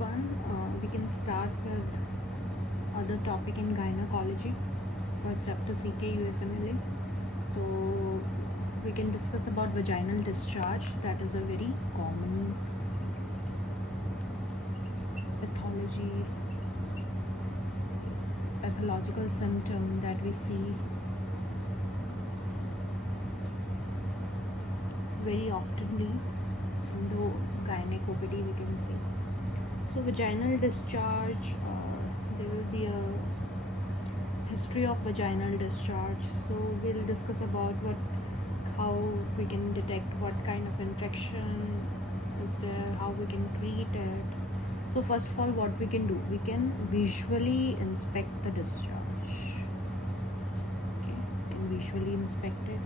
one, we can start with other topic in gynecology. First up to CK USMLA. So we can discuss about vaginal discharge. That is a very common pathological symptom that we see very oftenly in the gynaecology we can see. So vaginal discharge, there will be a history of vaginal discharge. So we'll discuss about how we can detect what kind of infection is there, how we can treat it. So first of all, what we can do, we can visually inspect the discharge. Okay, we can visually inspect it.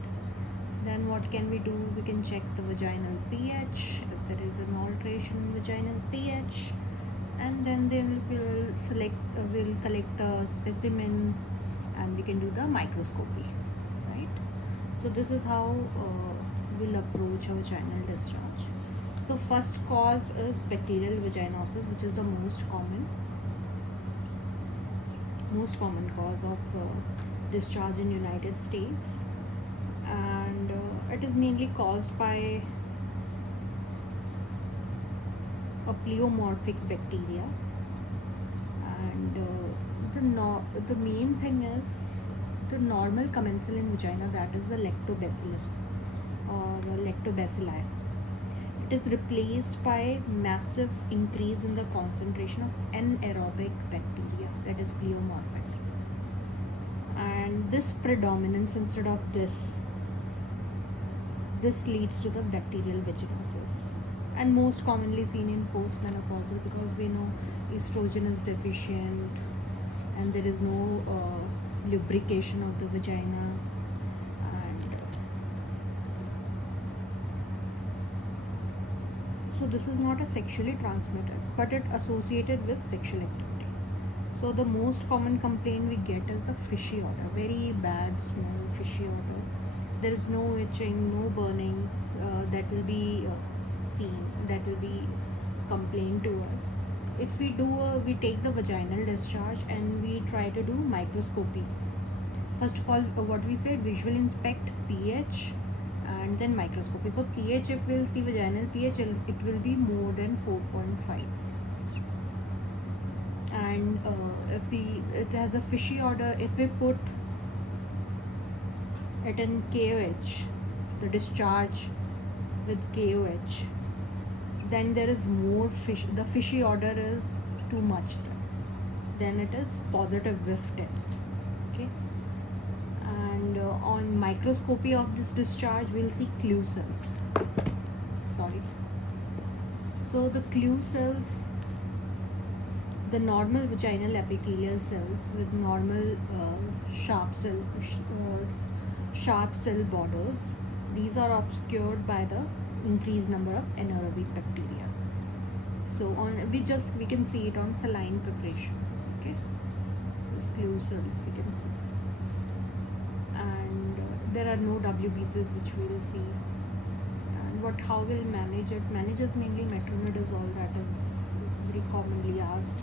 Then what can we do? We can check the vaginal pH, if there is an alteration in vaginal pH, and then we'll collect the specimen and we can do the microscopy, right? So this is how we'll approach a vaginal discharge. So first cause is bacterial vaginosis, which is the most common cause of discharge in United States, and it is mainly caused by a pleomorphic bacteria, and the main thing is the normal commensal in vagina, that is the lactobacillus or lactobacilli. It is replaced by massive increase in the concentration of anaerobic bacteria, that is pleomorphic, and this predominance instead of this leads to the bacterial vaginosis, and most commonly seen in postmenopausal, because we know estrogen is deficient and there is no lubrication of the vagina, and so this is not a sexually transmitted, but it associated with sexual activity. So the most common complaint we get is the fishy odor, very bad smell, fishy odor. There is no itching, no burning that will be seen, that will be complained to us. If we take the vaginal discharge and we try to do microscopy. First of all, what we said, visually inspect pH and then microscopy. So pH, if we'll see vaginal pH, it will be more than 4.5. And it has a fishy odor, if we put it in KOH, the discharge with KOH, then there is more the fishy odor is too much, then it is positive whiff test. Okay, and on microscopy of this discharge, we'll see clue cells. So the clue cells, the normal vaginal epithelial cells with normal sharp cell borders, these are obscured by the increased number of anaerobic bacteria. So we can see it on saline preparation. Okay, these clue cells we can see, and there are no WBCs which we will see. And how we'll manage it? Manages mainly metronidazole, that is very commonly asked,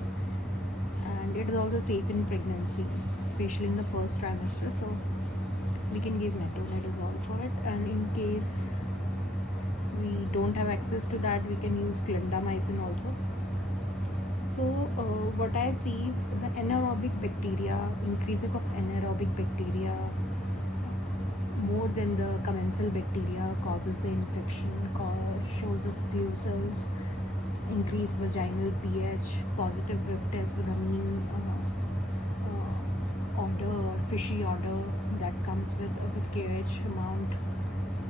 and it is also safe in pregnancy, especially in the first trimester. So we can give metronidazole for it, and in case we don't have access to that, we can use clindamycin also. So what I see, the anaerobic bacteria, increasing of anaerobic bacteria more than the commensal bacteria causes the infection, shows us clue cells, increased vaginal pH, positive whiff test with amine odor or fishy odor that comes with KOH amount,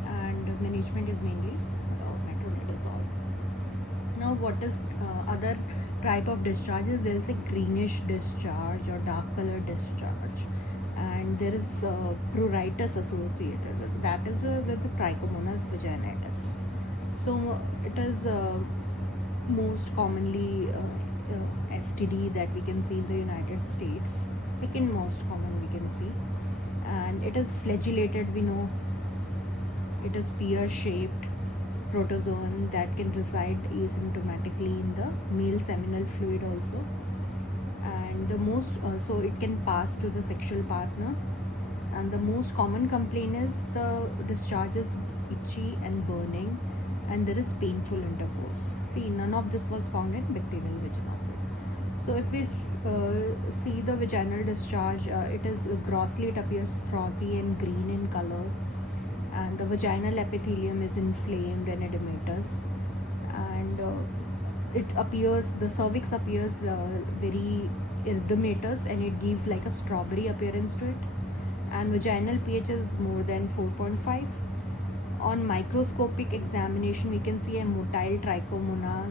and management is mainly metronidazole. Now, what is other type of discharges? There is a greenish discharge or dark color discharge, and there is pruritus associated with that, is with the trichomonas vaginitis. So it is most commonly STD that we can see in the United States, second most common we can see, and it is flagellated. We know it is pear shaped, protozoan that can reside asymptomatically in the male seminal fluid also. And the most so it can pass to the sexual partner. And the most common complaint is the discharge is itchy and burning, and there is painful intercourse. See, none of this was found in bacterial vaginosis. So if we see the vaginal discharge, it appears frothy and green in color, and the vaginal epithelium is inflamed and edematous, and the cervix appears very erythematous, and it gives like a strawberry appearance to it, and vaginal pH is more than 4.5. On microscopic examination, we can see a motile trichomona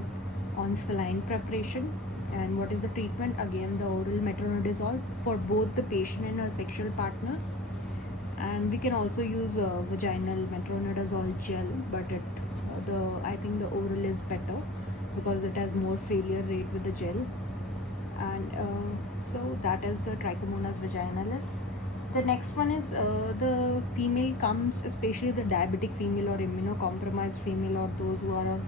on saline preparation. And what is the treatment? Again, the oral metronidazole for both the patient and her sexual partner. And we can also use vaginal metronidazole gel, but I think the oral is better because it has more failure rate with the gel. And so that is the Trichomonas vaginalis. The next one is the female comes, especially the diabetic female or immunocompromised female, or those who are on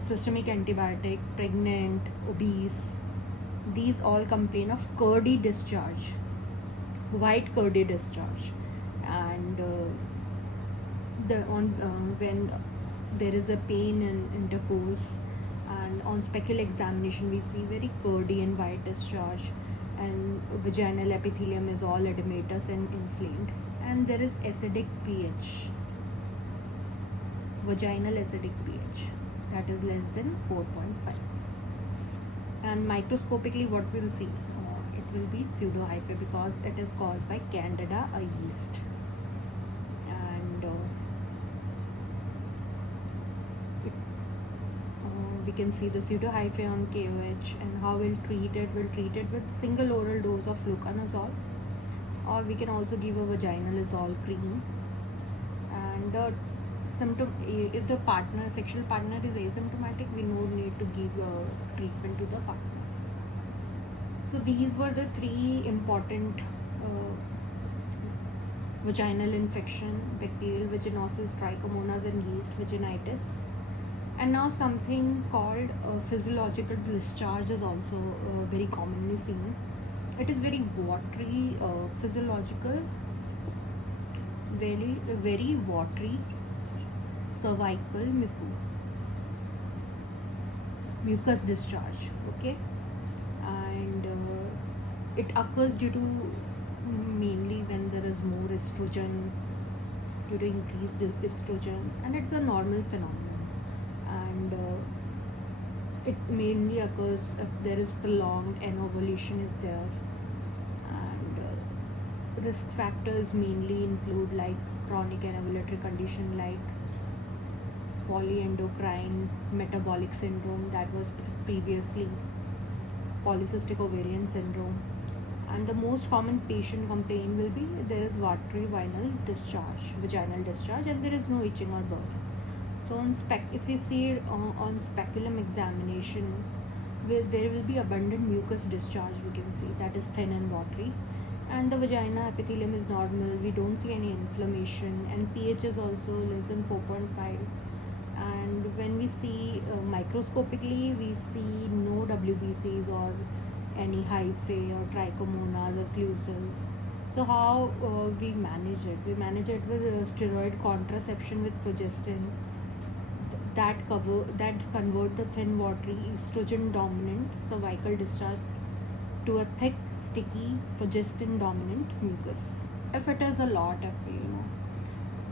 systemic antibiotic, pregnant, obese. These all complain of curdy discharge, white curdy discharge. And when there is a pain in intercourse, and on specular examination we see very curdy and white discharge, and vaginal epithelium is all edematous and inflamed, and there is acidic pH, vaginal acidic pH, that is less than 4.5. And microscopically what we'll see, it will be pseudohyphae because it is caused by Candida, a yeast. And we can see the pseudohyphae on KOH, and how we'll treat it. We'll treat it with single oral dose of fluconazole, or we can also give a vaginalizole cream. And the symptom, if the sexual partner is asymptomatic, we no need to give treatment to the partner. So these were the three important vaginal infection: bacterial vaginosis, trichomonas, and yeast vaginitis. And now something called physiological discharge is also very commonly seen. It is very watery, physiological, very watery cervical mucus discharge. Okay, and it occurs due to mainly when there is more estrogen, due to increased estrogen, and it's a normal phenomenon. And it mainly occurs if there is prolonged anovulation is there. And risk factors mainly include like chronic anovulatory condition like polyendocrine metabolic syndrome, that was previously polycystic ovarian syndrome. And the most common patient complaint will be there is watery vaginal discharge, and there is no itching or burn. So if we see on speculum examination, there will be abundant mucus discharge, we can see, that is thin and watery. And the vagina epithelium is normal, we don't see any inflammation, and pH is also less than 4.5. And when we see microscopically, we see no WBCs or any hyphae or trichomonas or clusters. So how we manage it? We manage it with steroid contraception with progestin that convert the thin, watery, estrogen dominant cervical discharge to a thick, sticky, progestin dominant mucus. If it is a lot,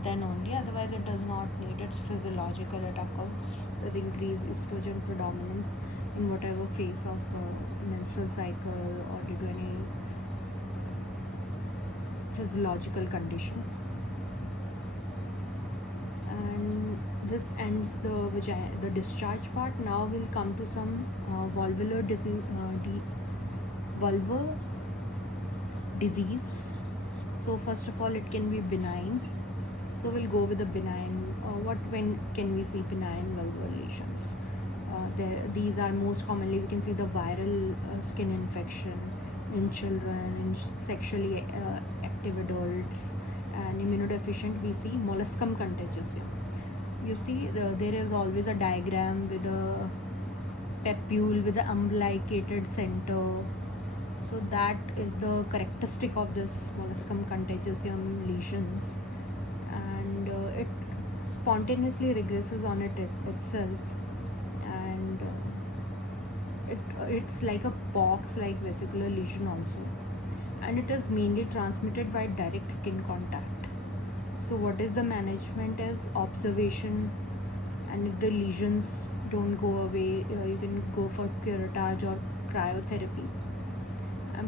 then only. Otherwise, it does not need. It's physiological. It occurs with increased estrogen predominance in whatever phase of menstrual cycle or due to any physiological condition. And this ends the discharge part. Now we'll come to some vulvar disease. So first of all, it can be benign. So we'll go with the benign. When can we see benign vulvar lesions? These are most commonly, we can see the viral skin infection in children, in sexually active adults, and immunodeficient we see molluscum contagiosum. you see there is always a diagram with a papule with an umbilicated center. So that is the characteristic of this molluscum contagiosum lesions, and it spontaneously regresses on itself, and it's like a box-like vesicular lesion also, and it is mainly transmitted by direct skin contact. So what is the management is observation, and if the lesions don't go away, you can go for curettage or cryotherapy.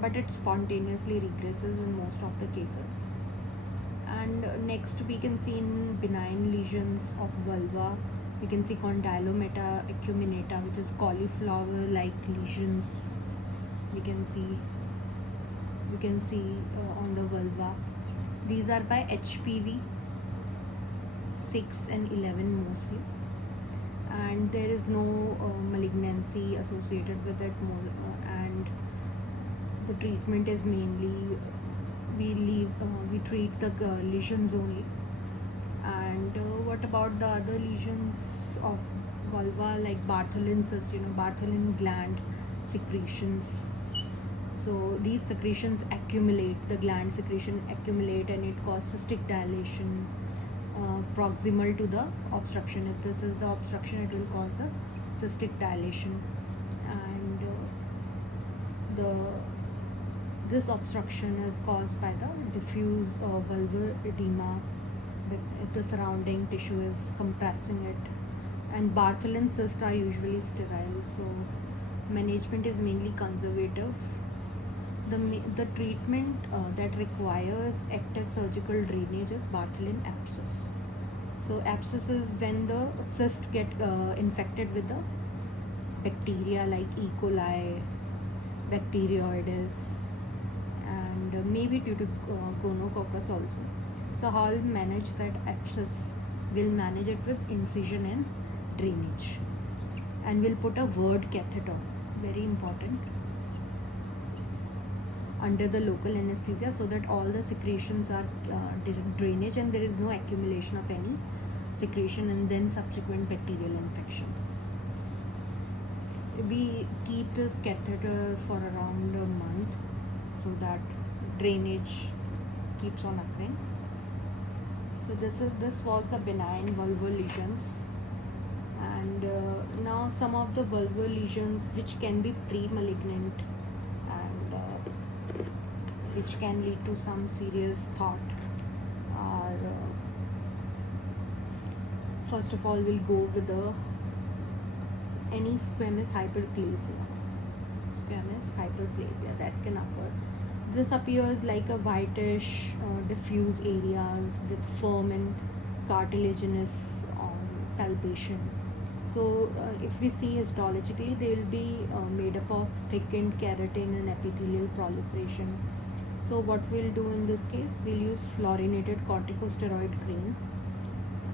But it spontaneously regresses in most of the cases. And next we can see in benign lesions of vulva, we can see condylomata acuminata, which is cauliflower-like lesions. We can see on the vulva. These are by HPV 6 and 11 mostly, and there is no malignancy associated with it and the treatment is mainly we treat the lesions only. And what about the other lesions of vulva, like Bartholin cyst, Bartholin gland secretions? So these secretions accumulate, the gland secretion accumulate, and it causes cystic dilation proximal to the obstruction. If this is the obstruction, it will cause a cystic dilation, and this obstruction is caused by the diffuse vulvar edema. If the surrounding tissue is compressing it, and Bartholin cysts are usually sterile, so management is mainly conservative. The treatment that requires active surgical drainage is Bartholin abscess. So abscess is when the cyst get infected with the bacteria like E. coli, Bacteroides, and maybe due to gonococcus also. So how we'll manage that abscess? We'll manage it with incision and drainage, and we'll put a word catheter, very important, under the local anesthesia, so that all the secretions are drainage and there is no accumulation of any secretion and then subsequent bacterial infection. We keep this catheter for around a month so that drainage keeps on occurring. So this was the benign vulvar lesions, and now some of the vulvar lesions which can be pre-malignant and which can lead to some serious thought are first of all we'll go with any squamous hyperplasia. Squamous hyperplasia that can occur. This appears like a whitish diffuse areas with firm and cartilaginous palpation. So if we see histologically, they will be made up of thickened keratin and epithelial proliferation. So what we'll do in this case, we'll use fluorinated corticosteroid cream.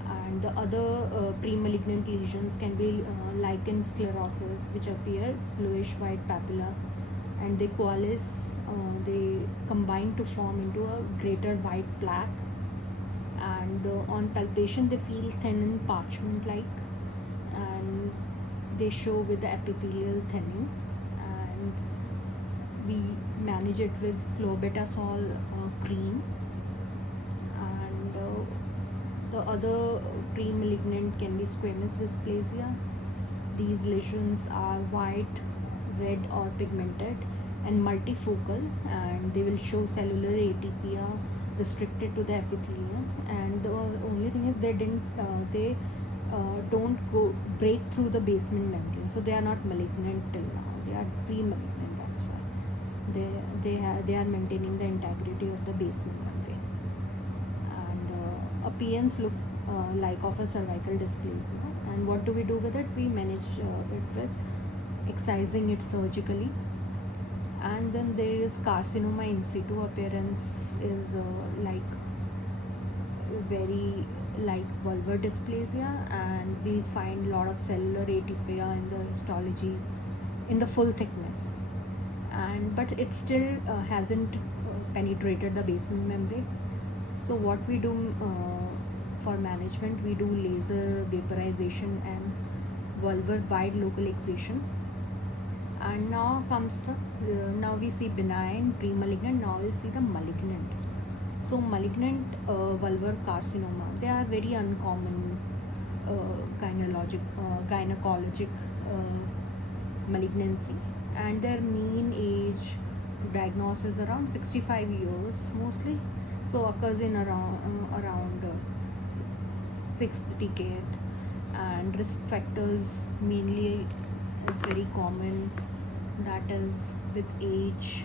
And the other pre-malignant lesions can be lichen sclerosis, which appear bluish white papilla, and they coalesce, they combine to form into a greater white plaque, and on palpation they feel thin and parchment like, and they show with the epithelial thinning, and we manage it with clobetasol cream. And the other pre-malignant can be squamous dysplasia. These lesions are white, red or pigmented and multifocal, and they will show cellular atypia restricted to the epithelium, and the only thing is they don't break through the basement membrane, so they are not malignant till now. They are pre-malignant, that's why they are maintaining the integrity of the basement membrane. And appearance looks like of a cervical dysplasia. And what do we do with it? We manage it with excising it surgically. And then there is carcinoma in situ. Appearance is very like vulvar dysplasia, and we find a lot of cellular atypia in the histology in the full thickness, but it still hasn't penetrated the basement membrane. So what we do for management, we do laser vaporization and vulvar wide local excision. And now comes the now we see benign, pre-malignant. Now we'll see the malignant. So malignant vulvar carcinoma, they are very uncommon gynecologic malignancy, and their mean age to diagnose is around 65 years mostly. So occurs in around sixth decade, and risk factors mainly is very common, that is with age,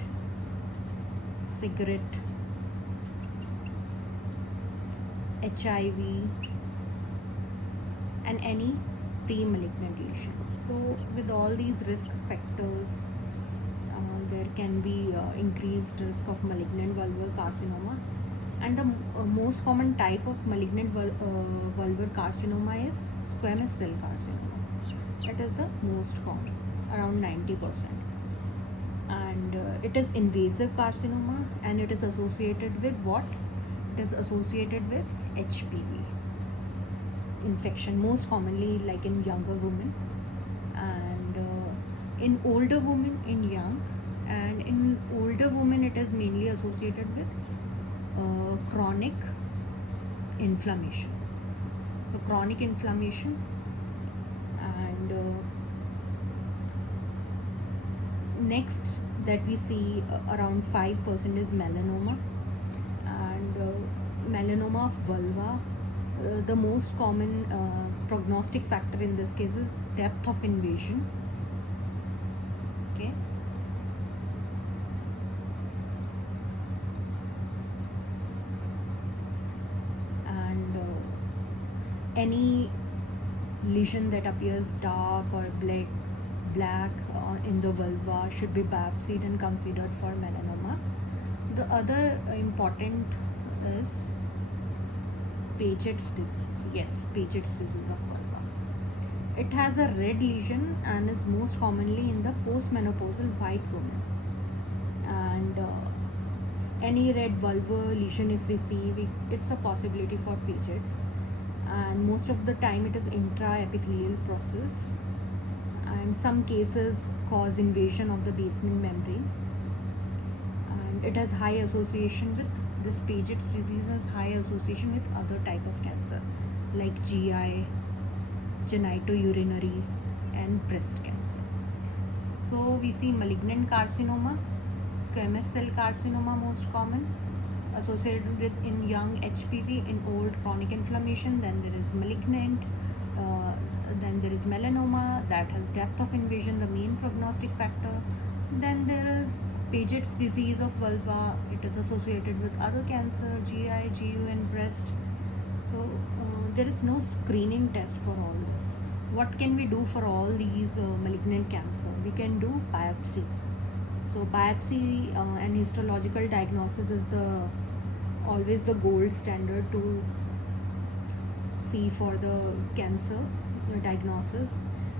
cigarette, HIV, and any pre-malignant lesion. So with all these risk factors, there can be increased risk of malignant vulvar carcinoma. And the most common type of malignant vulvar carcinoma is squamous cell carcinoma. That is the most common, around 90%. And it is invasive carcinoma, and it is associated with what? It is associated with HPV infection, most commonly like in younger women, and in older women, in young, and in older women it is mainly associated with chronic inflammation. So chronic inflammation, and next that we see around 5% is melanoma, and melanoma of vulva. The most common prognostic factor in this case is depth of invasion. Okay. And any lesion that appears dark or black in the vulva should be biopsied and considered for melanoma. The other important is Paget's disease. Yes, Paget's disease of vulva. It has a red lesion and is most commonly in the postmenopausal white woman. And any red vulvar lesion, if we see, it's a possibility for Paget's. And most of the time it is intraepithelial process. And some cases cause invasion of the basement membrane. And it has high association with this Paget's disease has high association with other type of cancer like GI, genitourinary, and breast cancer. So we see malignant carcinoma, squamous cell carcinoma most common, associated with in young HPV, in old chronic inflammation. Then there is malignant, then there is melanoma that has depth of invasion, the main prognostic factor. Then there is Paget's disease of vulva. It is associated with other cancer, GI, GU, and breast. So there is no screening test for all this. What can we do for all these malignant cancer? We can do biopsy. So biopsy and histological diagnosis is always the gold standard to see for the cancer diagnosis.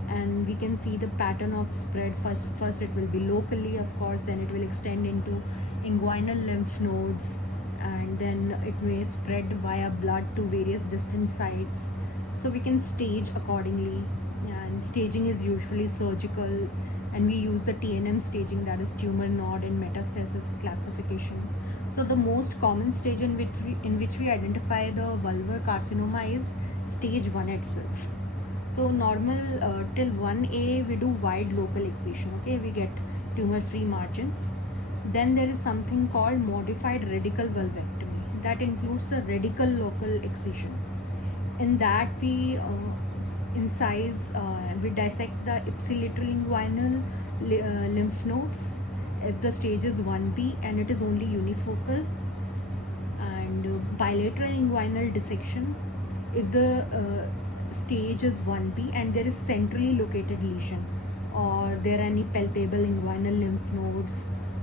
And we can see the pattern of spread. First it will be locally, of course, then it will extend into inguinal lymph nodes, and then it may spread via blood to various distant sites. So we can stage accordingly, and staging is usually surgical, and we use the TNM staging, that is tumor node and metastasis classification. So the most common stage in which we identify the vulvar carcinoma is stage 1 itself. So normal till 1A we do wide local excision. Okay, we get tumor-free margins. Then there is something called modified radical vulvectomy that includes a radical local excision. In that we incise, we dissect the ipsilateral inguinal lymph nodes if the stage is 1B and it is only unifocal, and bilateral inguinal dissection if the stage is 1B and there is centrally located lesion, or there are any palpable inguinal lymph nodes,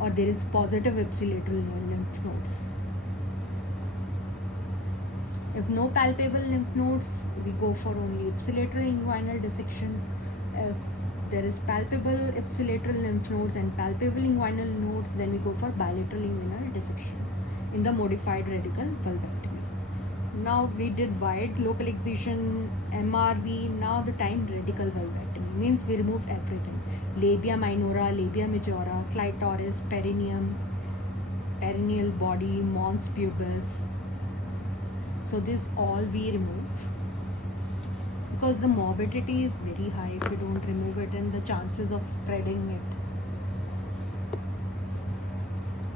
or there is positive ipsilateral lymph nodes. If no palpable lymph nodes, we go for only ipsilateral inguinal dissection. If there is palpable ipsilateral lymph nodes and palpable inguinal nodes, then we go for bilateral inguinal dissection in the modified radical vulvectomy. Now we did wide local excision, MRV. Now the time radical vulvectomy means we remove everything: labia minora, labia majora, clitoris, perineum, perineal body, mons pubis. So this all we remove because the morbidity is very high if you don't remove it, and the chances of spreading it.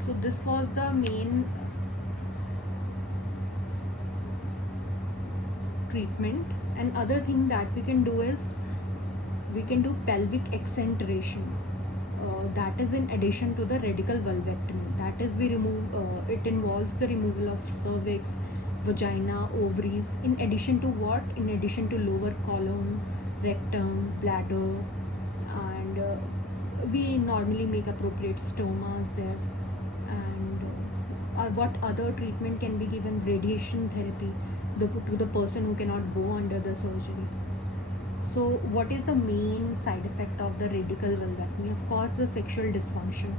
So this was the main treatment. And other thing that we can do is we can do pelvic excenteration. That is in addition to the radical vulvectomy. That is, we remove. It involves the removal of cervix, vagina, ovaries. In addition to what? In addition to lower colon, rectum, bladder, and we normally make appropriate stomas there. And what other treatment can be given? Radiation therapy to the person who cannot go under the surgery. So what is the main side effect of the radical vulvectomy? Of course, the sexual dysfunction,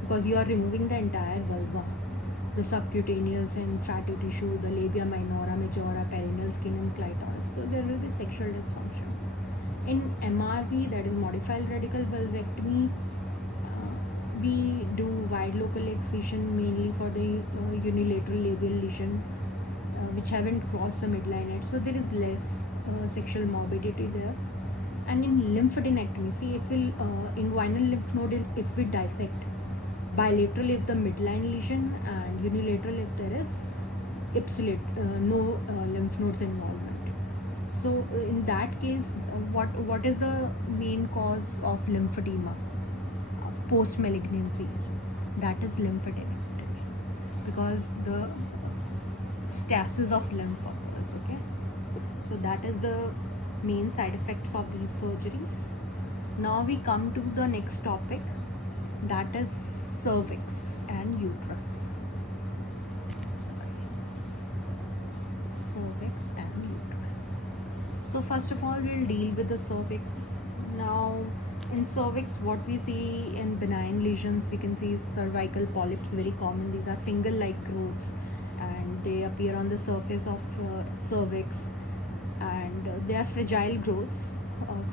because you are removing the entire vulva, the subcutaneous and fatty tissue, the labia minora, majora, perineal skin, and clitoris. So there will be sexual dysfunction. In MRV, that is modified radical vulvectomy, we do wide local excision mainly for the unilateral labial lesion which haven't crossed the midline yet. So there is less sexual morbidity there. And in lymphadenectomy, see, if we inguinal lymph node, if we dissect bilateral if the midline lesion, and unilateral if there is ipsilate, no lymph nodes involvement. So in that case, what is the main cause of lymphedema post malignancy? That is lymphadenectomy, because the stasis of lymph occurs. Okay, so that is the main side effects of these surgeries. Now we come to the next topic, that is cervix and uterus. Cervix and uterus. So first of all, we'll deal with the cervix. Now in cervix, what we see in benign lesions, we can see cervical polyps, very common. These are finger-like growths, and they appear on the surface of cervix, and they are fragile growths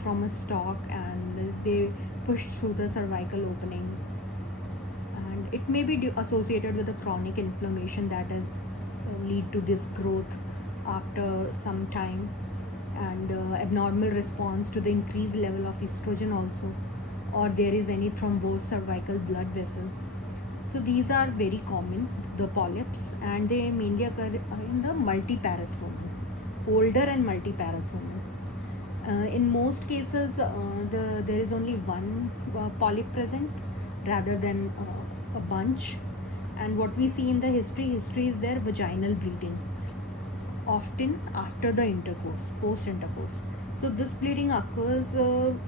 from a stalk, and they push through the cervical opening, and it may be associated with a chronic inflammation that is lead to this growth after some time, and abnormal response to the increased level of estrogen also, or there is any thrombosed cervical blood vessel. So these are very common, the polyps, and they mainly occur in the multiparous women, older and multiparous women. In most cases, there is only one polyp present rather than a bunch. And what we see in the history is there vaginal bleeding, often after the intercourse, post intercourse. So this bleeding occurs,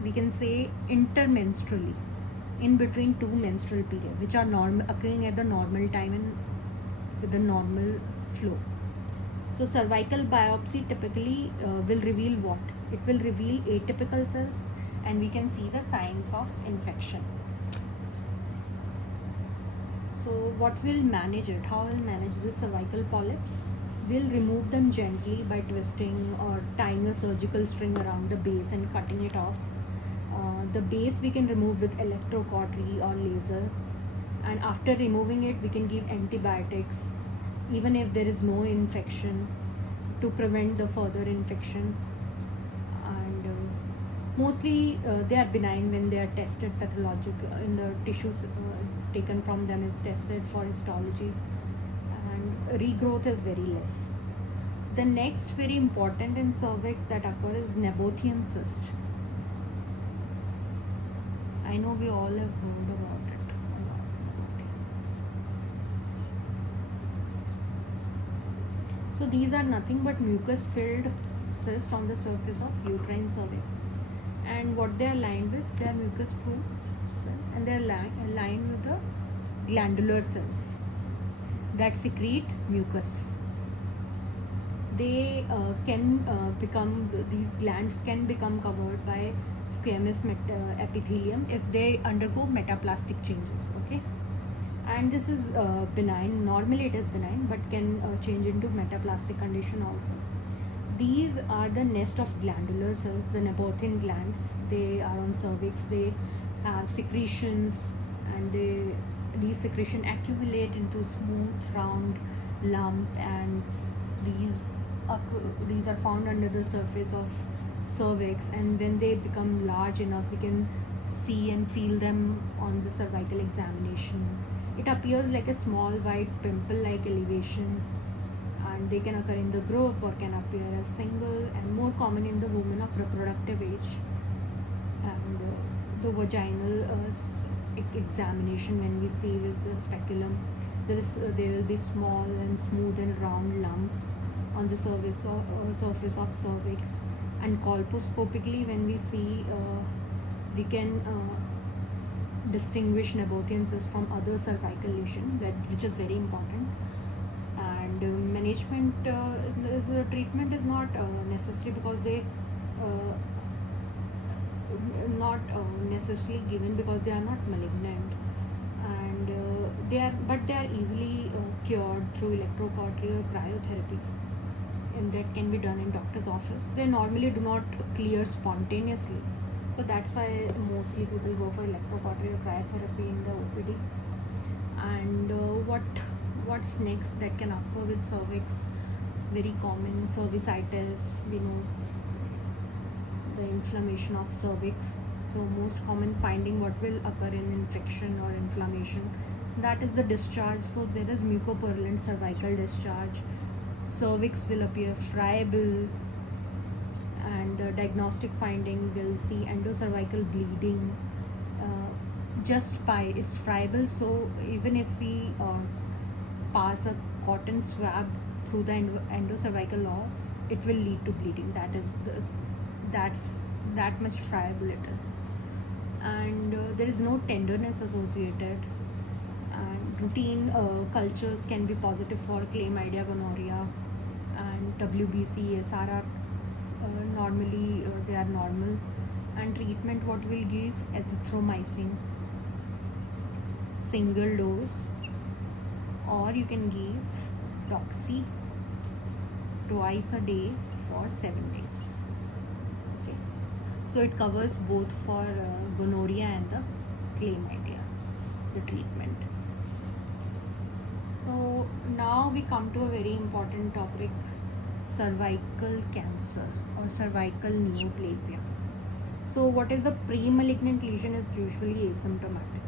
we can say, intermenstrually, in between two menstrual periods, which are occurring at the normal time and with the normal flow. So cervical biopsy typically will reveal what? It will reveal atypical cells, and we can see the signs of infection. So what will manage it? How will manage the cervical polyps? We'll remove them gently by twisting or tying a surgical string around the base and cutting it off. The base we can remove with electrocautery or laser, and after removing it we can give antibiotics even if there is no infection, to prevent the further infection. And mostly they are benign when they are tested pathologic in the tissues taken from them is tested for histology, and regrowth is very less. The next very important in cervix that occur is Nabothian cyst. I know we all have heard about it a lot. So these are nothing but mucus filled cysts on the surface of uterine cervix, and what they are lined with, they are mucus filled, and they are lined with the glandular cells that secrete mucus. They these glands can become covered by squamous epithelium if they undergo metaplastic changes. Okay, and this is benign. Normally it is benign, but can change into metaplastic condition also. These are the nest of glandular cells, the Nepothian glands. They are on cervix. They have secretions, and these secretions accumulate into smooth, round lump, and these these are found under the surface of cervix. And when they become large enough, we can see and feel them on the cervical examination. It appears like a small white pimple-like elevation, and they can occur in the group or can appear as single, and more common in the women of reproductive age. And the vaginal examination, when we see with the speculum, there will be small and smooth and round lump on the surface of cervix. And colposcopically, when we see, we can distinguish Nepothian cysts from other cervical lesion, which is very important. And management, the treatment is not necessary, because they not necessarily given because they are not malignant, and they are easily cured through electrocautery or cryotherapy, and that can be done in doctor's office. They normally do not clear spontaneously, so that's why mostly people go for electrocautery or cryotherapy in the OPD. And what's next that can occur with cervix? Very common cervicitis. We know the inflammation of cervix. So most common finding what will occur in infection or inflammation, that is the discharge. So there is mucopurulent cervical discharge. Cervix will appear friable, and diagnostic finding will see endocervical bleeding. Just by it's friable, so even if we pass a cotton swab through the endocervical os, it will lead to bleeding. That's that much friable it is. And there is no tenderness associated. And routine cultures can be positive for chlamydia, gonorrhea, and WBC, SRR. Normally they are normal. And treatment, what we'll give? Azithromycin, single dose, or you can give doxy twice a day for 7 days. Okay, so it covers both for gonorrhea and the chlamydia, the treatment. So now we come to a very important topic: cervical cancer or cervical neoplasia. So what is the pre-malignant lesion is usually asymptomatic,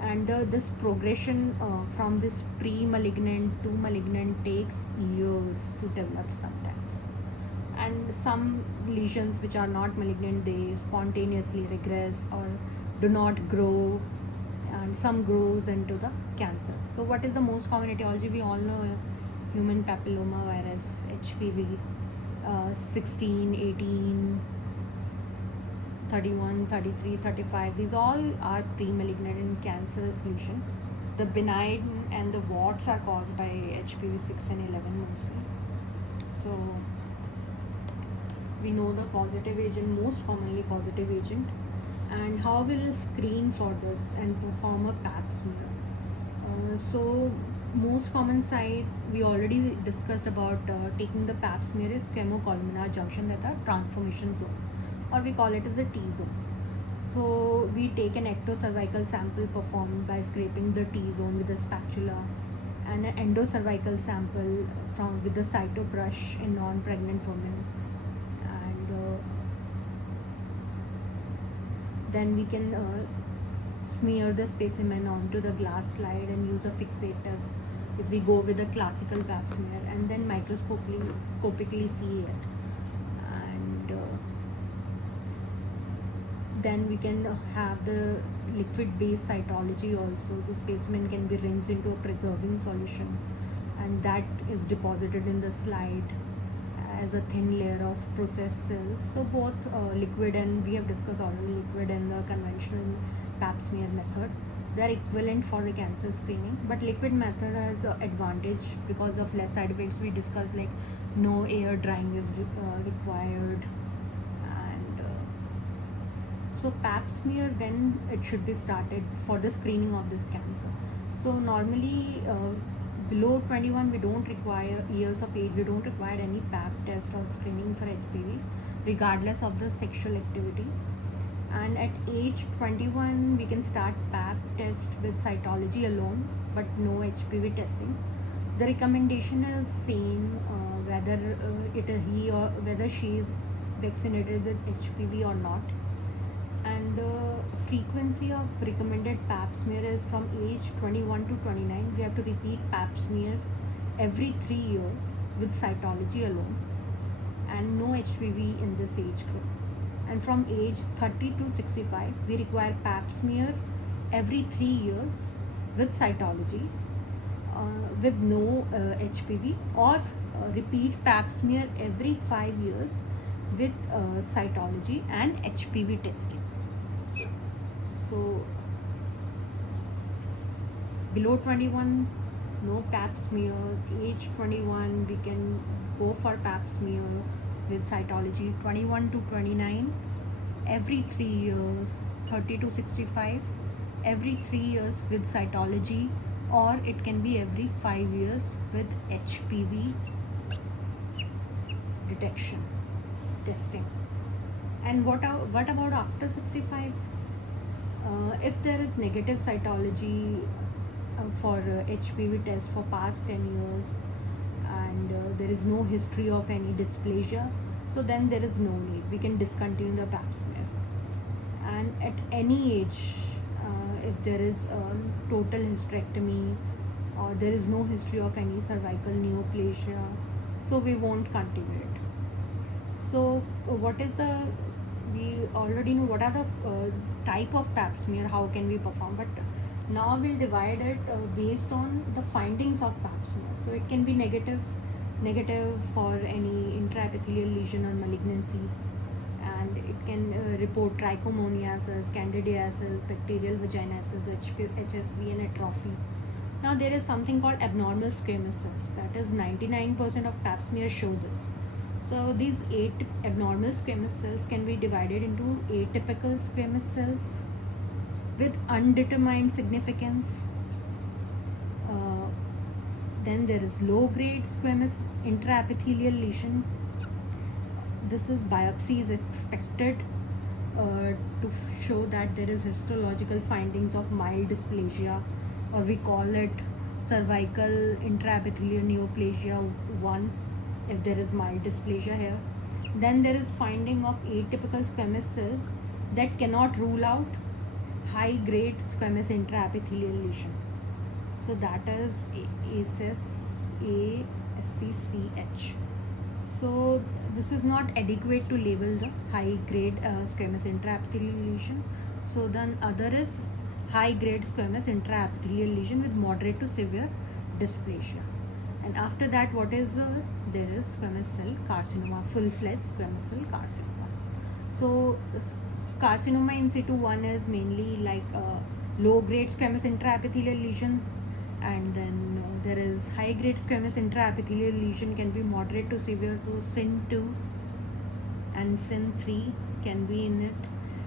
and this progression from this pre-malignant to malignant takes years to develop sometimes. And some lesions which are not malignant, they spontaneously regress or do not grow, and some grows into the cancer. So what is the most common etiology? We all know human papilloma virus, HPV, 16, 18, 31, 33, 35, these all are pre-malignant and cancerous lesion. The benign and the warts are caused by HPV 6 and 11 mostly. So we know the positive agent, most commonly positive agent, and how we'll screen for this and perform a pap smear. So most common site we already discussed about taking the pap smear is chemocolumnar junction, that are transformation zone, or we call it as a T-zone. So we take an ectocervical sample performed by scraping the T-zone with a spatula, and an endocervical sample from with the cytobrush in non-pregnant women. And then we can smear the specimen onto the glass slide and use a fixator if we go with a classical pap smear, and then microscopically see it. And then we can have the liquid based cytology also. The specimen can be rinsed into a preserving solution, and that is deposited in the slide as a thin layer of processed cells. So both liquid, and we have discussed already liquid and the conventional pap smear method, they are equivalent for the cancer screening, but liquid method has advantage because of less side effects. We discussed like no air drying is required. And so pap smear, when it should be started for the screening of this cancer? So normally below 21 we don't require years of age, we don't require any pap test or screening for HPV regardless of the sexual activity. And at age 21 we can start pap test with cytology alone but no HPV testing. The recommendation is same whether he or whether she is vaccinated with HPV or not. And the frequency of recommended pap smear is from age 21 to 29. We have to repeat pap smear every 3 years with cytology alone, and no HPV in this age group. And from age 30 to 65 we require pap smear every 3 years with cytology with no HPV, or repeat pap smear every 5 years with cytology and HPV testing. So below 21 no pap smear, age 21 we can go for pap smear with cytology, 21 to 29 every 3 years, 30 to 65 every 3 years with cytology, or it can be every 5 years with HPV detection testing. And what about after 65? If there is negative cytology for HPV test for past 10 years and there is no history of any dysplasia, so then there is no need, we can discontinue the pap smear. And at any age, if there is a total hysterectomy or there is no history of any cervical neoplasia, so we won't continue it. So we already know what are the type of pap smear, how can we perform, but now we'll divide it based on the findings of pap smear. So it can be negative for any intraepithelial lesion or malignancy, and it can report trichomoniasis, candidiasis, bacterial vaginitis, HSV and atrophy. Now there is something called abnormal squamous cells, that is 99% of pap smear show this. So these 8 abnormal squamous cells can be divided into atypical squamous cells with undetermined significance. Then there is low-grade squamous intraepithelial lesion. This is biopsy is expected to show that there is histological findings of mild dysplasia, or we call it cervical intraepithelial neoplasia 1 if there is mild dysplasia here. Then there is finding of atypical squamous cell that cannot rule out high grade squamous intraepithelial lesion. So that is ASCCH. So this is not adequate to label the high grade squamous intraepithelial lesion. So then other is high grade squamous intraepithelial lesion with moderate to severe dysplasia. And after that, what is there is squamous cell carcinoma, full-fledged squamous cell carcinoma. So carcinoma in situ 1 is mainly like low-grade squamous intraepithelial lesion, and then there is high-grade squamous intraepithelial lesion can be moderate to severe. So SIN2 and SIN3 can be in it,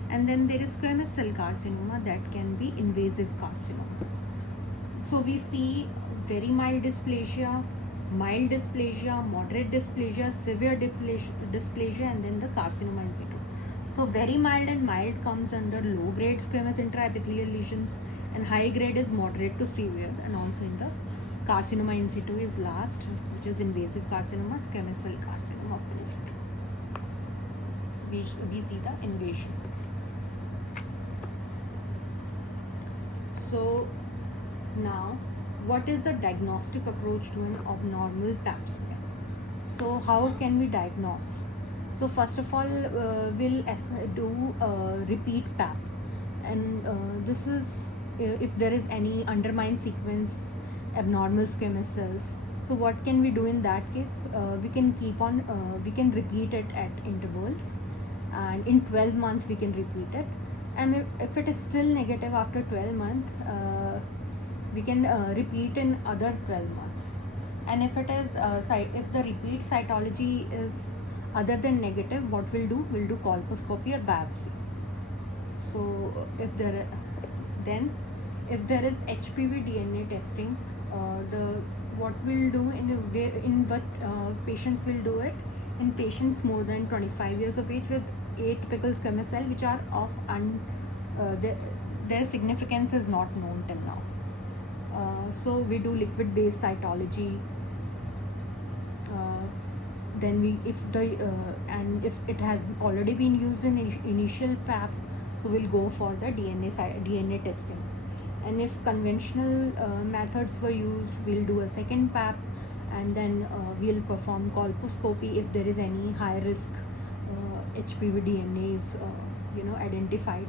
and then there is squamous cell carcinoma that can be invasive carcinoma. So we see very mild dysplasia, moderate dysplasia, severe dysplasia, and then the carcinoma in situ. So very mild and mild comes under low grade squamous intraepithelial lesions, and high grade is moderate to severe, and also in the carcinoma in situ is last, which is invasive carcinoma, squamous cell carcinoma. We see the invasion. So now, what is the diagnostic approach to an abnormal pap smear? So how can we diagnose? So first of all, we'll do repeat pap, and this is if there is any undermined sequence abnormal squamous cells. So what can we do in that case? We can we can repeat it at intervals, and in 12 months we can repeat it. And if it is still negative after 12 months, we can repeat in other 12 months. And if it is if the repeat cytology is other than negative, what we'll do colposcopy or biopsy. So if there then if there is HPV DNA testing, the what we'll do in what patients will do it in patients more than 25 years of age with atypical squamous cell which are of their significance is not known till now. So we do liquid based cytology. Then we and if it has already been used in initial PAP, so we'll go for the DNA testing. And if conventional methods were used, we'll do a second PAP, and then we'll perform colposcopy if there is any high risk HPV DNAs identified.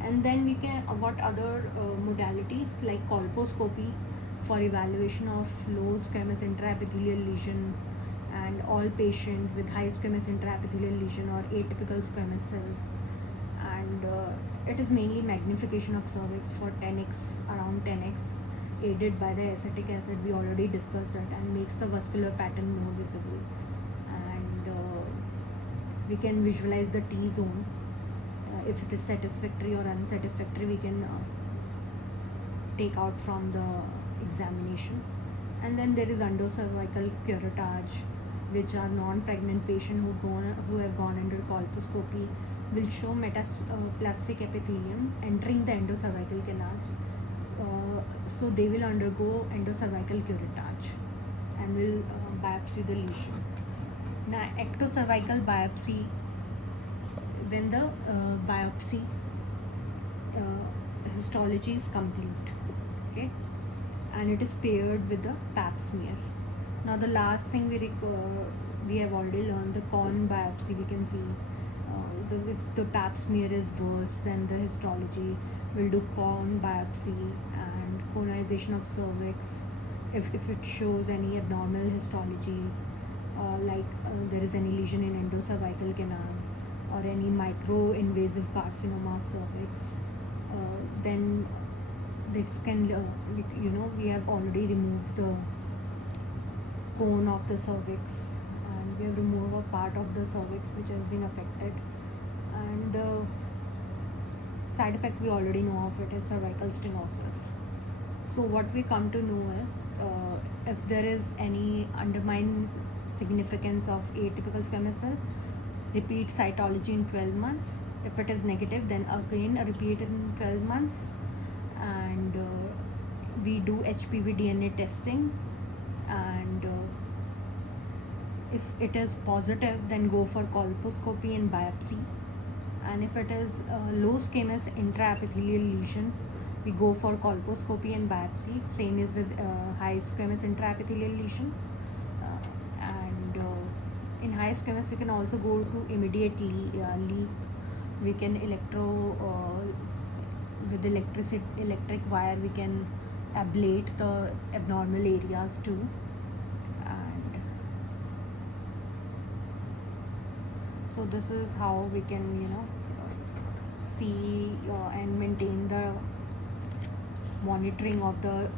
And then we can what other modalities like colposcopy for evaluation of low squamous intraepithelial lesion and all patient with high squamous intraepithelial lesion or atypical squamous cells. And it is mainly magnification of cervix for 10x, around 10x, aided by the acetic acid, we already discussed that, and makes the vascular pattern more visible. And we can visualize the T-zone. If it is satisfactory or unsatisfactory, we can take out from the examination. And then there is endocervical curettage, which are non-pregnant patients who have gone under colposcopy will show metaplastic epithelium entering the endocervical canal. So they will undergo endocervical curettage and will biopsy the lesion. Now, ectocervical biopsy, when the biopsy histology is complete, okay, and it is paired with the pap smear. Now the last thing we have already learned, the corn biopsy. We can see if the pap smear is worse than the histology, we'll do corn biopsy and conization of cervix. If it shows any abnormal histology, like there is any lesion in endocervical canal or any micro-invasive carcinoma of cervix, then this can, we have already removed the cone of the cervix and we have removed a part of the cervix which has been affected. And the side effect we already know of it is cervical stenosis. So what we come to know is if there is any undermined significance of atypical squamous cell, repeat cytology in 12 months. If it is negative, then again repeat in 12 months. And we do HPV DNA testing, and if it is positive, then go for colposcopy and biopsy. And if it is low squamous intraepithelial lesion, we go for colposcopy and biopsy. Same is with high squamous intraepithelial lesion. And in high squamous, we can also go to immediate leap. We can with electric wire, we can ablate the abnormal areas too. And so this is how we can see and maintain the monitoring of the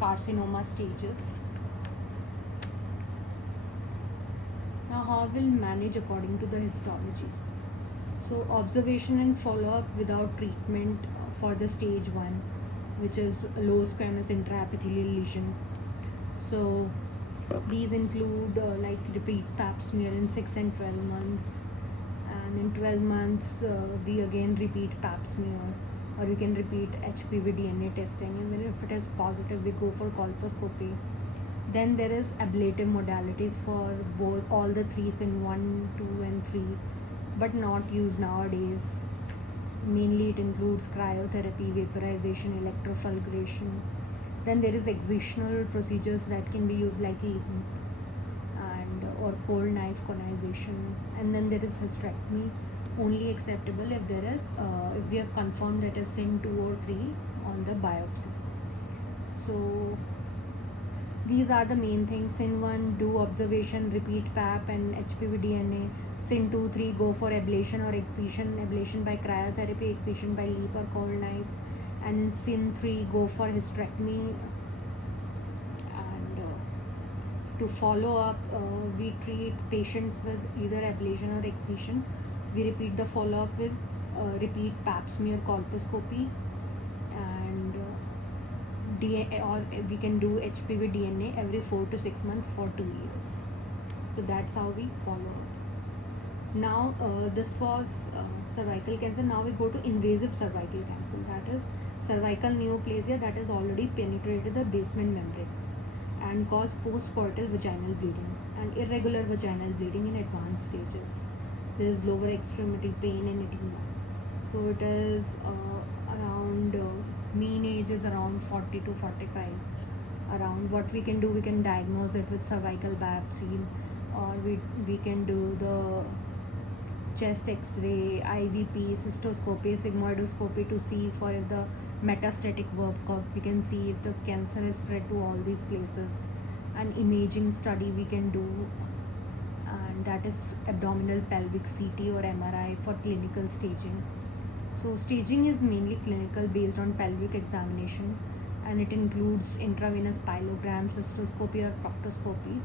carcinoma stages. Now, how we'll manage according to the histology. So observation and follow-up without treatment for the stage 1, which is low squamous intraepithelial lesion. So these include like repeat pap smear in 6 and 12 months, and in 12 months we again repeat pap smear, or you can repeat HPV DNA testing, and then if it is positive, we go for colposcopy. Then there is ablative modalities for all the three, SIN 1, 2 and 3, but not used nowadays. Mainly it includes cryotherapy, vaporization, electrofulguration. Then there is excisional procedures that can be used like LEAP and or cold knife conization. And then there is hysterectomy, only acceptable if there is if we have confirmed that is SIN 2 or 3 on the biopsy. So these are the main things. SIN 1, do observation, repeat PAP and HPV DNA. SIN 2, 3, go for ablation or excision, ablation by cryotherapy, excision by LEAP or cold knife. And in SIN 3, go for hysterectomy. And to follow up, we treat patients with either ablation or excision. We repeat the follow-up with repeat pap smear colposcopy. And DNA, or we can do HPV DNA every 4 to 6 months for 2 years. So that's how we follow up. Now this was cervical cancer. Now we go to invasive cervical cancer, that is cervical neoplasia that has already penetrated the basement membrane and cause postcoital vaginal bleeding and irregular vaginal bleeding in advanced stages. There is lower extremity pain and edema. So it is around mean age is around 40 to 45. Around what we can do, we can diagnose it with cervical biopsy, or we can do the chest x-ray, IVP, cystoscopy, sigmoidoscopy to see for if the metastatic workup, we can see if the cancer is spread to all these places. An imaging study we can do, and that is abdominal pelvic CT or MRI for clinical staging. So staging is mainly clinical based on pelvic examination, and it includes intravenous pyelogram, cystoscopy or proctoscopy,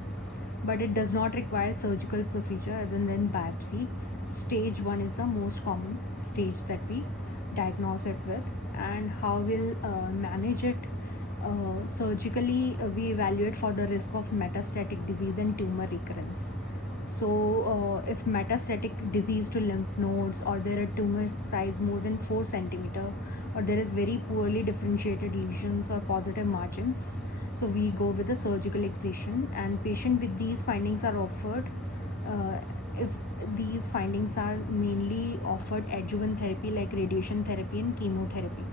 but it does not require surgical procedure other than biopsy. Stage 1 is the most common stage that we diagnose it with. And how we'll manage it surgically, we evaluate for the risk of metastatic disease and tumor recurrence. So if metastatic disease to lymph nodes, or there are tumor size more than 4 centimeter, or there is very poorly differentiated lesions or positive margins, so we go with the surgical excision, and patient with these findings are offered, if these findings are mainly offered adjuvant therapy like radiation therapy and chemotherapy.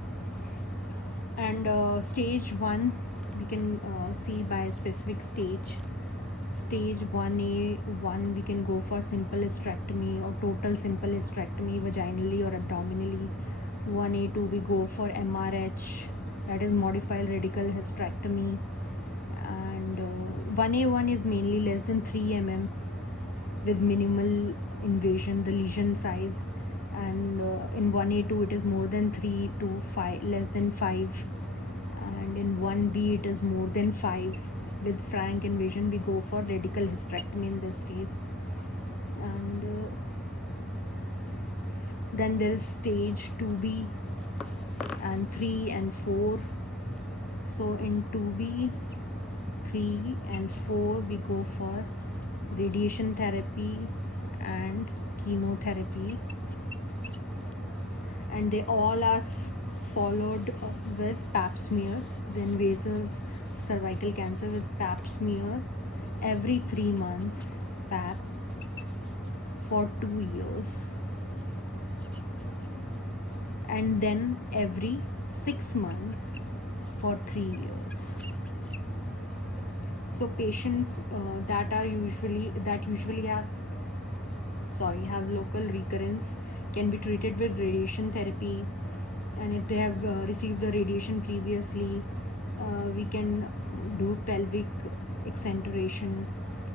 And stage 1 we can see by a specific stage. Stage 1A1 we can go for simple hysterectomy or total simple hysterectomy vaginally or abdominally. 1A2 we go for MRH, that is modified radical hysterectomy. And 1A1 is mainly less than 3 mm with minimal invasion, the lesion size. And in 1A2 it is more than 3 to 5, less than 5. And in 1B it is more than 5 with frank invasion. We go for radical hysterectomy in this case. And then there is stage 2B and 3 and 4. So in 2B, 3 and 4 we go for radiation therapy and chemotherapy, and they all are followed with pap smear, the invasive cervical cancer with pap smear every 3 months, pap for 2 years, and then every 6 months for 3 years. So patients that usually have local recurrence can be treated with radiation therapy, and if they have received the radiation previously, we can do pelvic excenteration.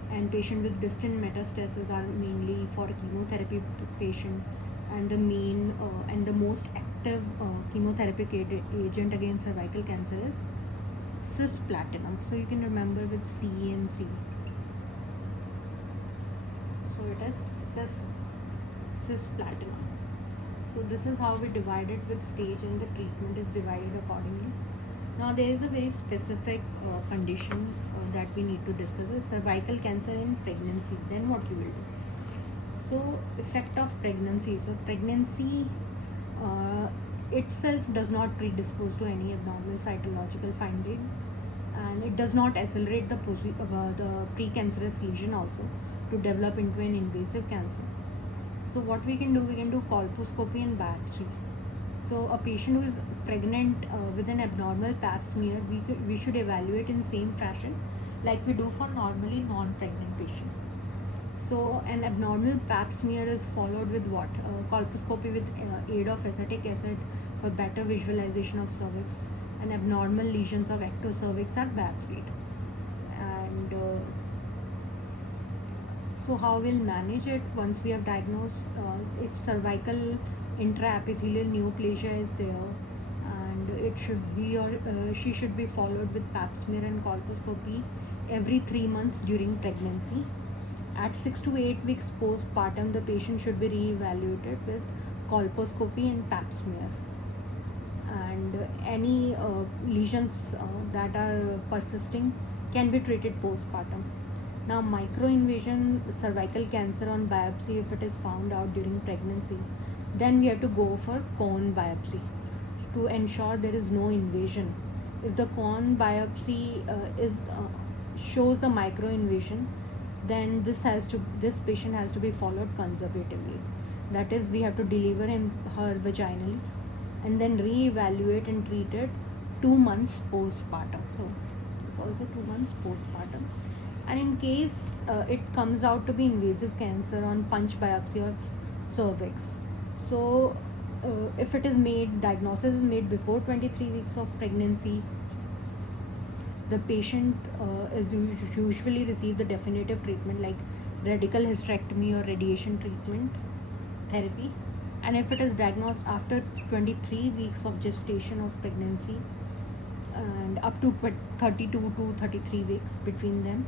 And patient with distant metastasis are mainly for chemotherapy patient, and the main and the most active chemotherapeutic agent against cervical cancer is cisplatin. So you can remember with C and C. So it is cisplatin. So this is how we divide it with stage, and the treatment is divided accordingly. Now there is a very specific condition that we need to discuss, is cervical cancer in pregnancy. Then what you will do? So effect of pregnancy. So pregnancy itself does not predispose to any abnormal cytological finding, and it does not accelerate the precancerous lesion also to develop into an invasive cancer. So what we can do colposcopy and biopsy. So a patient who is pregnant with an abnormal pap smear, we should evaluate in same fashion like we do for normally non-pregnant patient. So an abnormal pap smear is followed with what? Colposcopy with aid of acetic acid for better visualization of cervix, and abnormal lesions of ectocervix are biopsied. And so how we'll manage it once we have diagnosed if cervical intraepithelial neoplasia is there, and she should be followed with pap smear and colposcopy every 3 months during pregnancy. At 6 to 8 weeks postpartum, the patient should be re-evaluated with colposcopy and pap smear. And any lesions that are persisting can be treated postpartum. Now, microinvasion cervical cancer on biopsy, if it is found out during pregnancy, then we have to go for cone biopsy to ensure there is no invasion. If the cone biopsy shows the microinvasion, then this patient has to be followed conservatively. That is, we have to deliver her vaginally and then re-evaluate and treat it 2 months postpartum. So it's also 2 months postpartum. And in case it comes out to be invasive cancer on punch biopsy of cervix, so if it is made, diagnosis is made before 23 weeks of pregnancy, the patient is usually receive the definitive treatment like radical hysterectomy or radiation treatment therapy. And if it is diagnosed after 23 weeks of gestation of pregnancy and up to 32 to 33 weeks between them,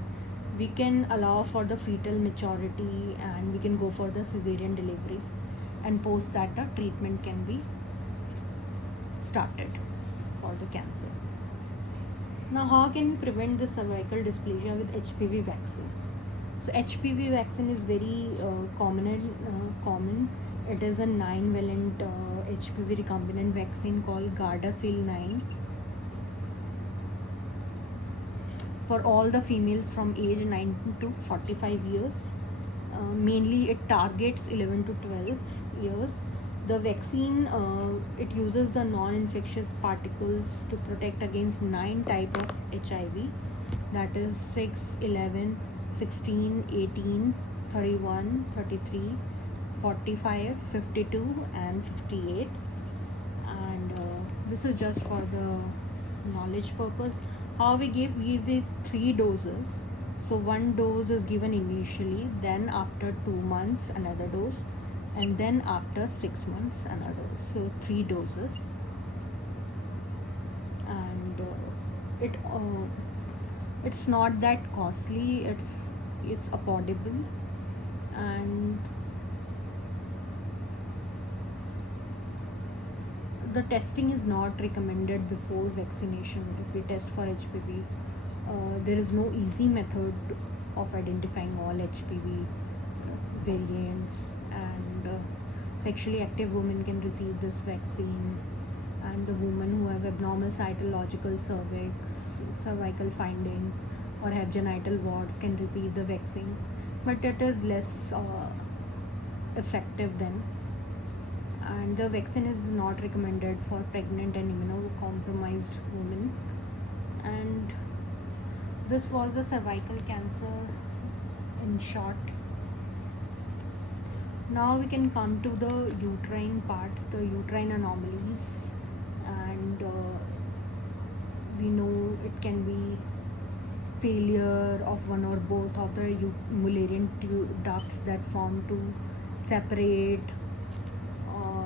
we can allow for the fetal maturity and we can go for the cesarean delivery, and post that the treatment can be started for the cancer. Now, how can we prevent the cervical dysplasia with HPV vaccine? So HPV vaccine is very common. It is a 9-valent HPV recombinant vaccine called Gardasil 9 for all the females from age 19 to 45 years. Mainly it targets 11 to 12 years. The vaccine, it uses the non-infectious particles to protect against 9 type of HIV, that is 6, 11, 16, 18, 31, 33, 45, 52 and 58. And this is just for the knowledge purpose. How we give it 3 doses. So 1 dose is given initially, then after 2 months another dose, and then after 6 months another dose. So 3 doses. And it's not that costly, it's affordable. And the testing is not recommended before vaccination. If we test for HPV, there is no easy method of identifying all HPV variants, and sexually active women can receive this vaccine, and the women who have abnormal cytological cervical findings or have genital warts can receive the vaccine, but it is less effective then. And the vaccine is not recommended for pregnant and immunocompromised women. And this was the cervical cancer in short. Now we can come to the uterine part, the uterine anomalies, and we know it can be failure of one or both of the Mullerian ducts that form to separate, or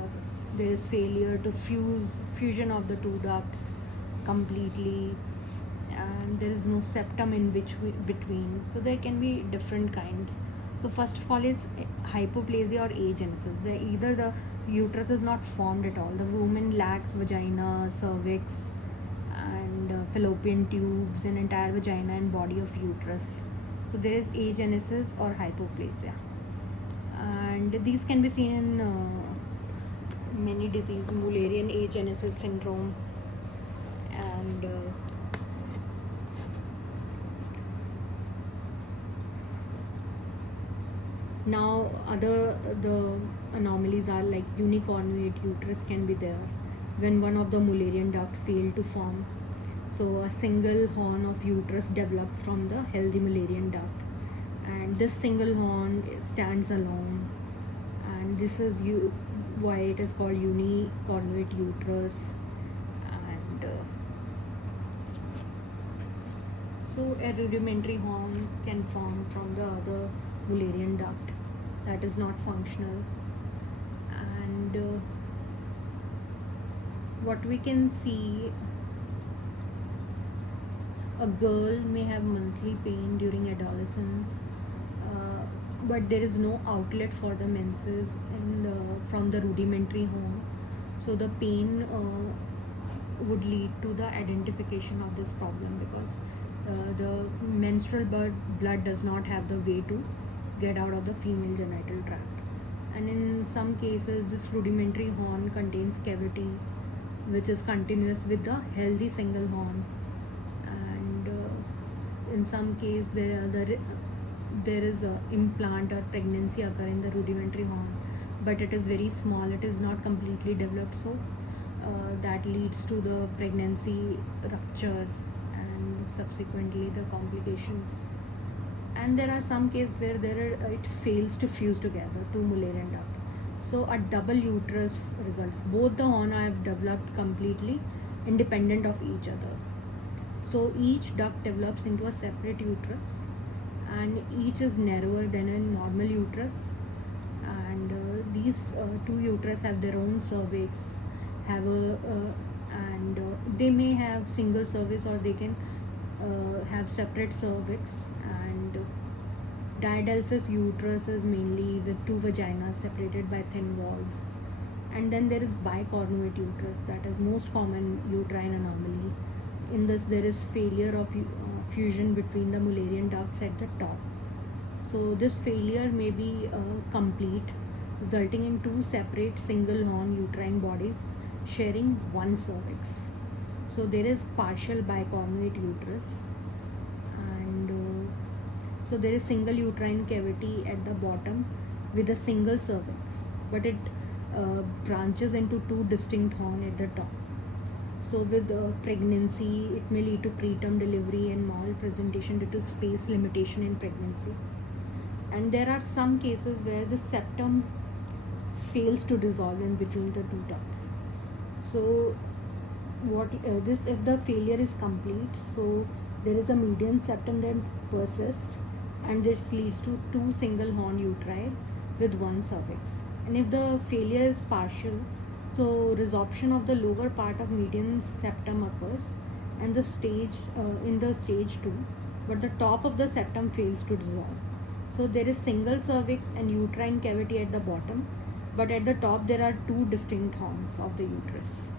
there is failure to fusion of the 2 ducts completely, and there is no septum in between. So there can be different kinds. So first of all is hypoplasia or agenesis. Either the uterus is not formed at all, the woman lacks vagina, cervix and fallopian tubes and entire vagina and body of uterus. So there is agenesis or hypoplasia, and these can be seen in many diseases, Mullerian agenesis syndrome, and now the anomalies are like unicornuate uterus can be there when one of the Mullerian duct failed to form. So a single horn of uterus developed from the healthy Mullerian duct, and this single horn stands alone, and this is why it is called unicornuate uterus. And so a rudimentary horn can form from the other Mullerian duct that is not functional. And what we can see, a girl may have monthly pain during adolescence, but there is no outlet for the menses from the rudimentary horn. So the pain would lead to the identification of this problem, because the menstrual blood does not have the way to get out of the female genital tract. And in some cases, this rudimentary horn contains cavity which is continuous with the healthy single horn, and in some case there is a implant or pregnancy occur in the rudimentary horn, but it is very small, it is not completely developed, so that leads to the pregnancy rupture and subsequently the complications. And there are some cases where it fails to fuse together, two Mullerian ducts. So a double uterus results. Both the horn have developed completely independent of each other. So each duct develops into a separate uterus, and each is narrower than a normal uterus. And these two uterus have their own cervix, and they may have single cervix, or they can have separate cervix. And diadelphous uterus is mainly with two vaginas separated by thin walls. And then there is bicornuate uterus, that is most common uterine anomaly. In this, there is failure of fusion between the Mullerian ducts at the top. So this failure may be complete, resulting in two separate single horn uterine bodies sharing one cervix. So there is partial bicornuate uterus, and so there is single uterine cavity at the bottom with a single cervix, but it branches into two distinct horns at the top. So with pregnancy, it may lead to preterm delivery and malpresentation due to space limitation in pregnancy. And there are some cases where the septum fails to dissolve in between the two ducts. So if the failure is complete, so there is a median septum that persists, and this leads to two single horn uteri with one cervix. And if the failure is partial, so resorption of the lower part of median septum occurs, and in the stage 2, but the top of the septum fails to dissolve. So there is single cervix and uterine cavity at the bottom, but at the top there are two distinct horns of the uterus.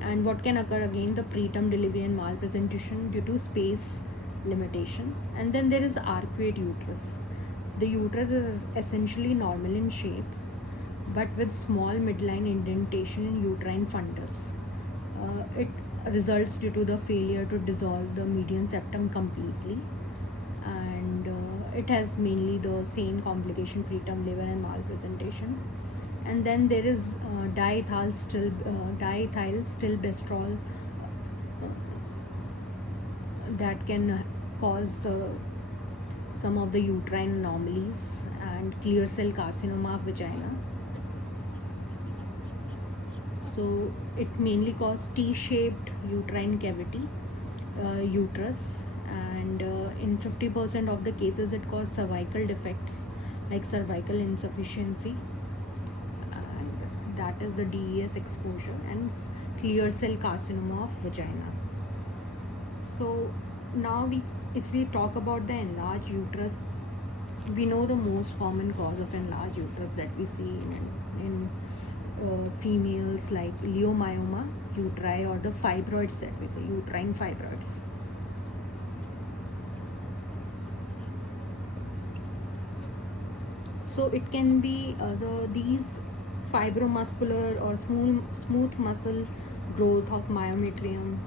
And what can occur again? The preterm delivery and malpresentation due to space limitation. And then there is arcuate uterus. The uterus is essentially normal in shape, but with small midline indentation in uterine fundus. It results due to the failure to dissolve the median septum completely, and it has mainly the same complication, preterm labor and malpresentation. And then there is diethyl stilbestrol that can cause some of the uterine anomalies, and clear cell carcinoma of vagina. So it mainly causes T-shaped uterine cavity, uterus, and in 50% of the cases it causes cervical defects like cervical insufficiency, and that is the DES exposure, and clear cell carcinoma of vagina. So now if we talk about the enlarged uterus, we know the most common cause of enlarged uterus that we see in females, like leiomyoma uteri, or the fibroids that we say, uterine fibroids. So it can be these fibromuscular or smooth muscle growth of myometrium,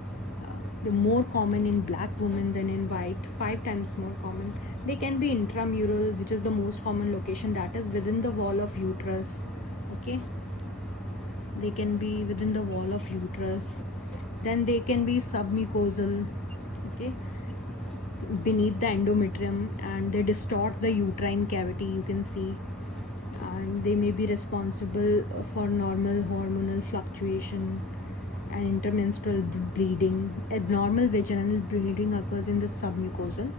the more common in black women than in white, 5 times more common. They can be intramural, which is the most common location, that is within the wall of uterus. Okay, they can be within the wall of uterus. Then they can be submucosal, okay, beneath the endometrium, and they distort the uterine cavity, you can see, and they may be responsible for normal hormonal fluctuation and intermenstrual bleeding. Abnormal vaginal bleeding occurs in the submucosal.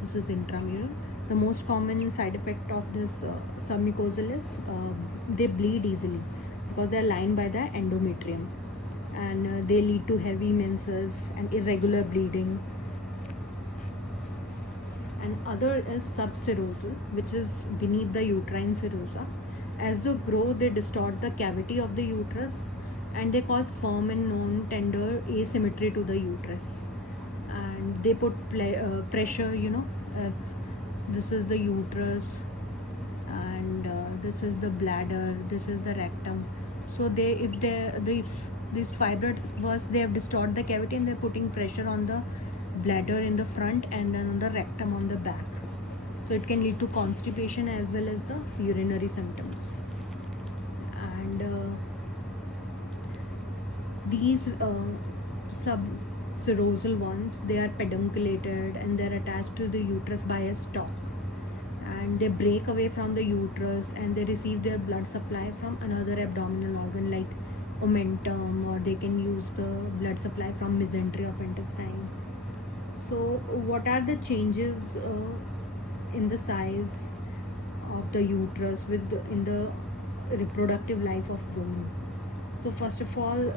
This is intramural. The most common side effect of this submucosal is they bleed easily because they are lined by the endometrium, and they lead to heavy menses and irregular bleeding. And other is subserosal, which is beneath the uterine serosa. As they grow, they distort the cavity of the uterus, and they cause firm and non-tender asymmetry to the uterus, and they put pressure, if this is the uterus and this is the bladder, this is the rectum. So if these fibroids first, they have distorted the cavity and they're putting pressure on the bladder in the front and then on the rectum on the back. So it can lead to constipation as well as the urinary symptoms. And these subserosal ones, they are pedunculated and they're attached to the uterus by a stalk, and they break away from the uterus and they receive their blood supply from another abdominal organ like omentum, or they can use the blood supply from mesentery of intestine. So what are the changes in the size of the uterus in the reproductive life of women? So first of all,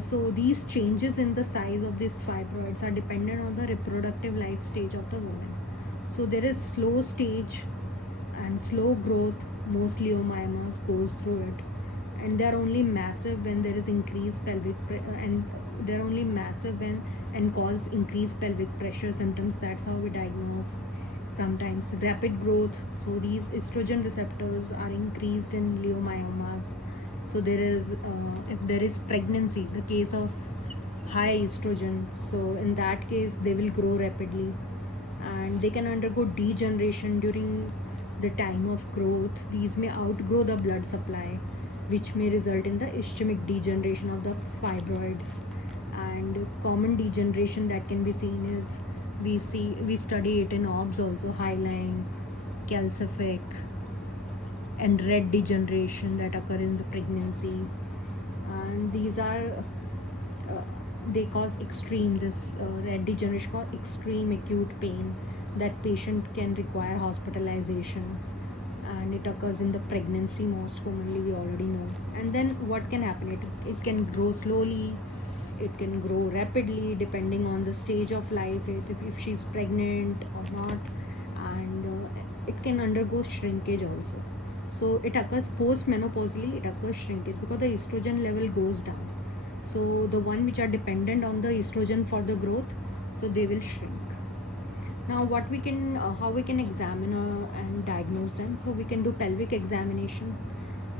so these changes in the size of these fibroids are dependent on the reproductive life stage of the woman. So there is slow stage and slow growth. Most leiomyomas goes through it, and they are only massive when there is increased pelvic and they're only massive when and cause increased pelvic pressure symptoms. That's how we diagnose. Sometimes rapid growth, so these estrogen receptors are increased in leiomyomas. So there is if there is pregnancy, the case of high estrogen, so in that case they will grow rapidly, and they can undergo degeneration during the time of growth. These may outgrow the blood supply, which may result in the ischemic degeneration of the fibroids. And common degeneration that can be seen is, we study it in OBS also, hyaline, calcific, and red degeneration that occur in the pregnancy. And these are they cause extreme, this red degeneration cause extreme acute pain that patient can require hospitalization, and it occurs in the pregnancy most commonly, we already know. And then what can happen, it can grow slowly, it can grow rapidly depending on the stage of life, if she's pregnant or not. And it can undergo shrinkage also. So it occurs post-menopausally, it occurs shrinkage because the estrogen level goes down. So the one which are dependent on the estrogen for the growth, so they will shrink. Now what we can, how we can examine and diagnose them? So we can do pelvic examination,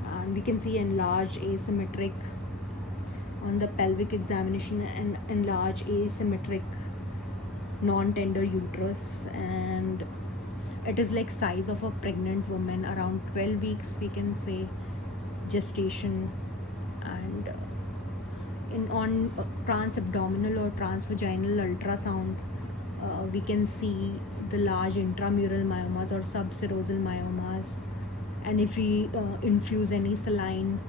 and we can see enlarged asymmetric on the pelvic examination, and enlarged asymmetric non-tender uterus, and it is like size of a pregnant woman, around 12 weeks we can say gestation. And on transabdominal or transvaginal ultrasound, we can see the large intramural myomas or subserosal myomas. And if we infuse any saline,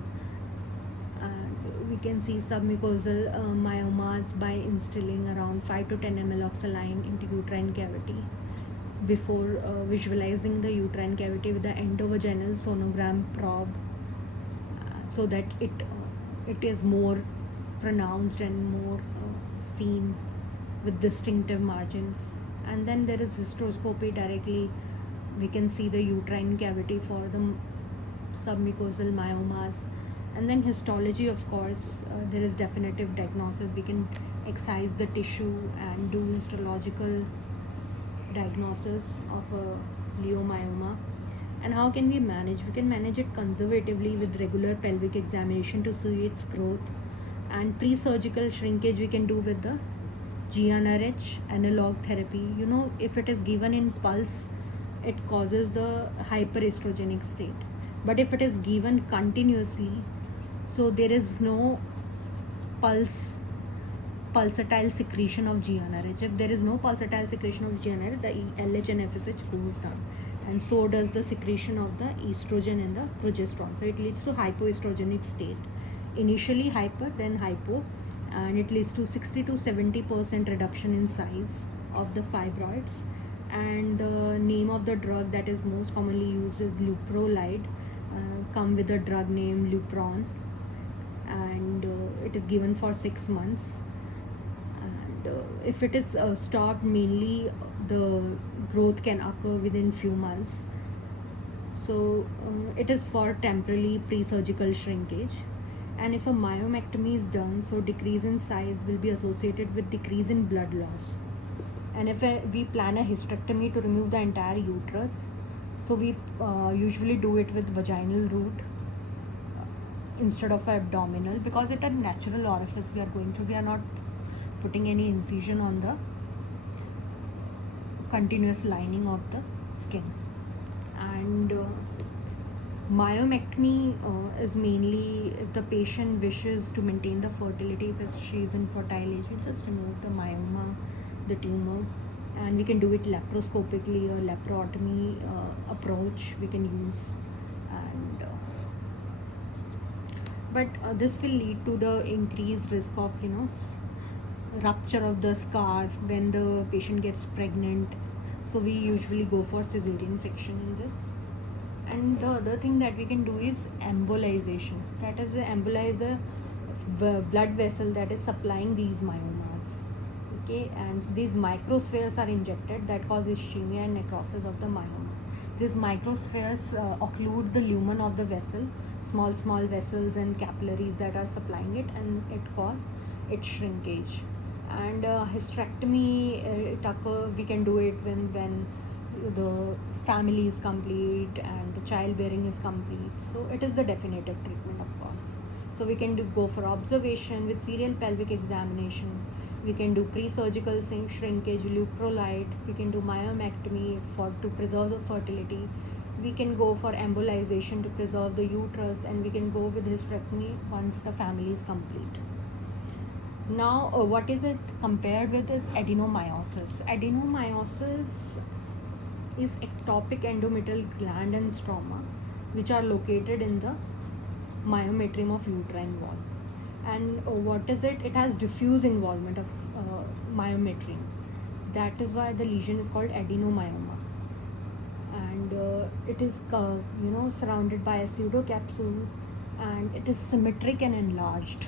we can see submucosal myomas by instilling around 5 to 10 ml of saline into uterine cavity before visualizing the uterine cavity with the endovaginal sonogram probe, so that it is more pronounced and more seen with distinctive margins. And then there is hysteroscopy, directly we can see the uterine cavity for the submucosal myomas. And then histology, of course, there is definitive diagnosis, we can excise the tissue and do histological diagnosis of a leiomyoma. And how can we manage? We can manage it conservatively with regular pelvic examination to see its growth, and pre-surgical shrinkage we can do with the GnRH analog therapy. If it is given in pulse, it causes the hyperestrogenic state, but if it is given continuously, so there is no pulsatile secretion of GnRH. If there is no pulsatile secretion of GnRH, the LH and FSH goes down, and so does the secretion of the estrogen and the progesterone. So it leads to hypoestrogenic state. Initially hyper, then hypo, and it leads to 60 to 70% reduction in size of the fibroids. And the name of the drug that is most commonly used is Luprolide, come with a drug name Lupron, and it is given for 6 months. And if it is stopped, mainly the growth can occur within few months. So it is for temporary pre-surgical shrinkage. And if a myomectomy is done, so decrease in size will be associated with decrease in blood loss. And if we plan a hysterectomy to remove the entire uterus, so we usually do it with vaginal route instead of abdominal, because it's a natural orifice we are going through. We are not putting any incision on the continuous lining of the skin. And myomectomy is mainly if the patient wishes to maintain the fertility. If she is infertile age, we'll just remove the myoma, the tumor, and we can do it laparoscopically or laparotomy approach we can use. And but this will lead to the increased risk of rupture of the scar when the patient gets pregnant. So we usually go for cesarean section in this. And the other thing that we can do is embolization. That is, the embolize the blood vessel that is supplying these myomas. Okay, and these microspheres are injected that cause ischemia and necrosis of the myoma. These microspheres occlude the lumen of the vessel, small vessels and capillaries that are supplying it, and it cause its shrinkage. And hysterectomy we can do it when the family is complete and the childbearing is complete. So it is the definitive treatment, of course. So we can go for observation with serial pelvic examination. We can do pre-surgical shrinkage, leuprolite. We can do myomectomy to preserve the fertility. We can go for embolization to preserve the uterus, and we can go with hysterectomy once the family is complete. Now, what is it compared with is adenomyosis. Adenomyosis is ectopic endometrial gland and stroma, which are located in the myometrium of uterine wall. And what is it? It has diffuse involvement of myometrium. That is why the lesion is called adenomyoma. And it is surrounded by a pseudocapsule, and it is symmetric and enlarged.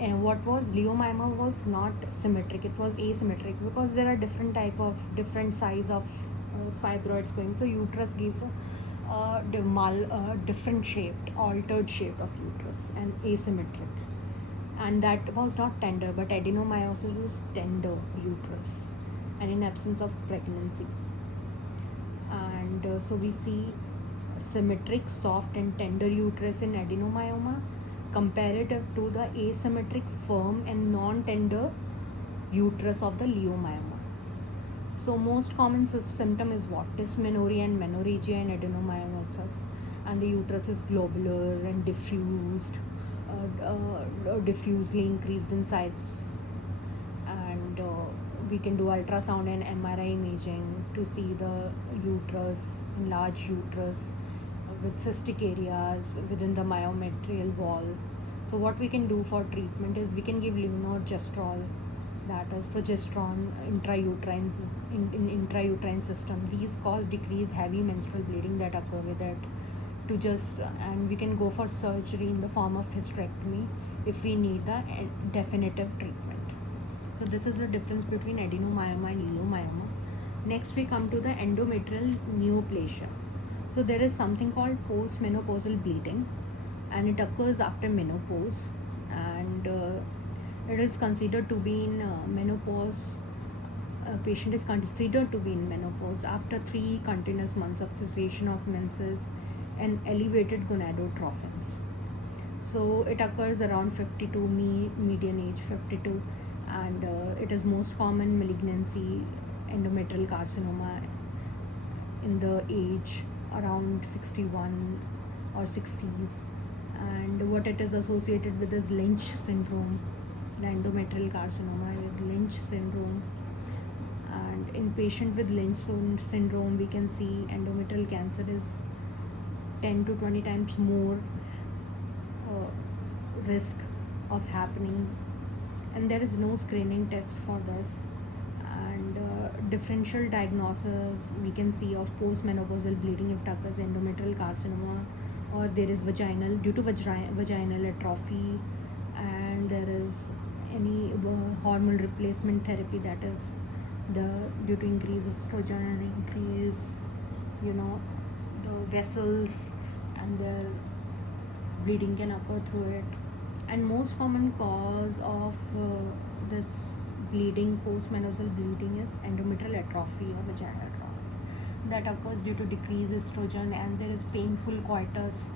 And what was leiomyoma was not symmetric, it was asymmetric, because there are different size of fibroids going. So uterus gives a different shaped, altered shape of uterus and asymmetric. And that was not tender, but adenomyosis was tender uterus and in absence of pregnancy. And so we see symmetric, soft and tender uterus in adenomyoma comparative to the asymmetric, firm and non-tender uterus of the leiomyoma. So most common symptom is what? Dysmenorrhea and menorrhagia in adenomyosis, and the uterus is globular and diffusely increased in size. And we can do ultrasound and MRI imaging to see the uterus, enlarged uterus with cystic areas within the myometrial wall. So what we can do for treatment is we can give levonorgestrel, that is progesterone intrauterine in intrauterine system. These cause decreased heavy menstrual bleeding that occur with it. And we can go for surgery in the form of hysterectomy if we need the definitive treatment. So this is the difference between adenomyoma and leiomyoma. Next we come to the endometrial neoplasia. So there is something called postmenopausal bleeding, and it occurs after menopause, and it is considered to be in menopause. A patient is considered to be in menopause after 3 continuous months of cessation of menses and elevated gonadotrophins. So it occurs around 52, median age 52, and it is most common malignancy, endometrial carcinoma, in the age around 61 or 60s. And what it is associated with is Lynch syndrome, the endometrial carcinoma with Lynch syndrome. And in patient with Lynch syndrome, we can see endometrial cancer is 10 to 20 times more risk of happening, and there is no screening test for this. And differential diagnosis we can see of postmenopausal bleeding if it occurs endometrial carcinoma, or there is due to vaginal atrophy, and there is any hormone replacement therapy, that is due to increased estrogen and increase the vessels, and their bleeding can occur through it. And most common cause of this bleeding, postmenopausal bleeding, is endometrial atrophy or vaginal atrophy. That occurs due to decreased estrogen, and there is painful coitus,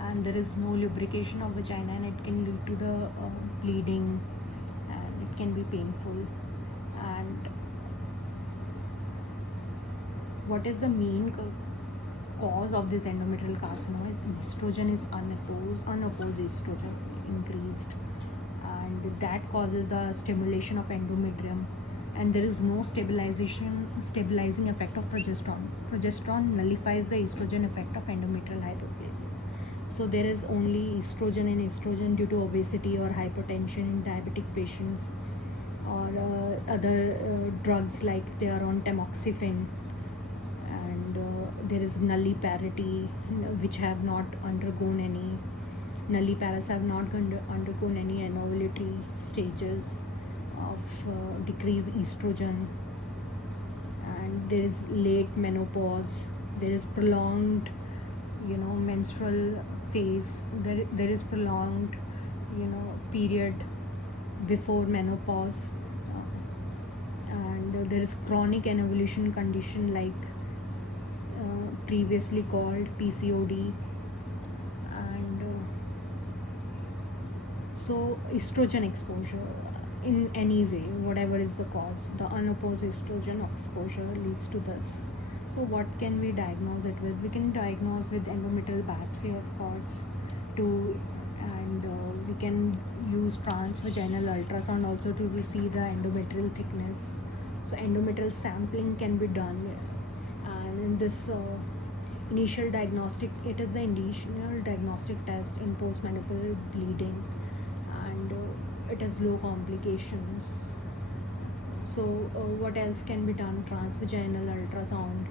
and there is no lubrication of vagina, and it can lead to the bleeding, and it can be painful. And what is the main cause of this endometrial carcinoma is estrogen is unopposed estrogen increased, and that causes the stimulation of endometrium, and there is no stabilizing effect of progesterone nullifies the estrogen effect of endometrial hyperplasia. So there is only estrogen and estrogen due to obesity or hypertension in diabetic patients, or other drugs like they are on tamoxifen, and there is nulliparity, which have not undergone any nulliparas have not undergone any anovulatory stages of decreased estrogen, and there is late menopause, there is prolonged menstrual phase, there is prolonged period before menopause, and there is chronic anovulation condition like previously called PCOD. And so estrogen exposure in any way, whatever is the cause, the unopposed estrogen exposure leads to this. So what can we diagnose it with? We can diagnose with endometrial biopsy, of course, and we can use transvaginal ultrasound also to see the endometrial thickness. So endometrial sampling can be done, and in this initial diagnostic, it is the initial diagnostic test in postmenopausal bleeding, and it has low complications. So what else can be done? Transvaginal ultrasound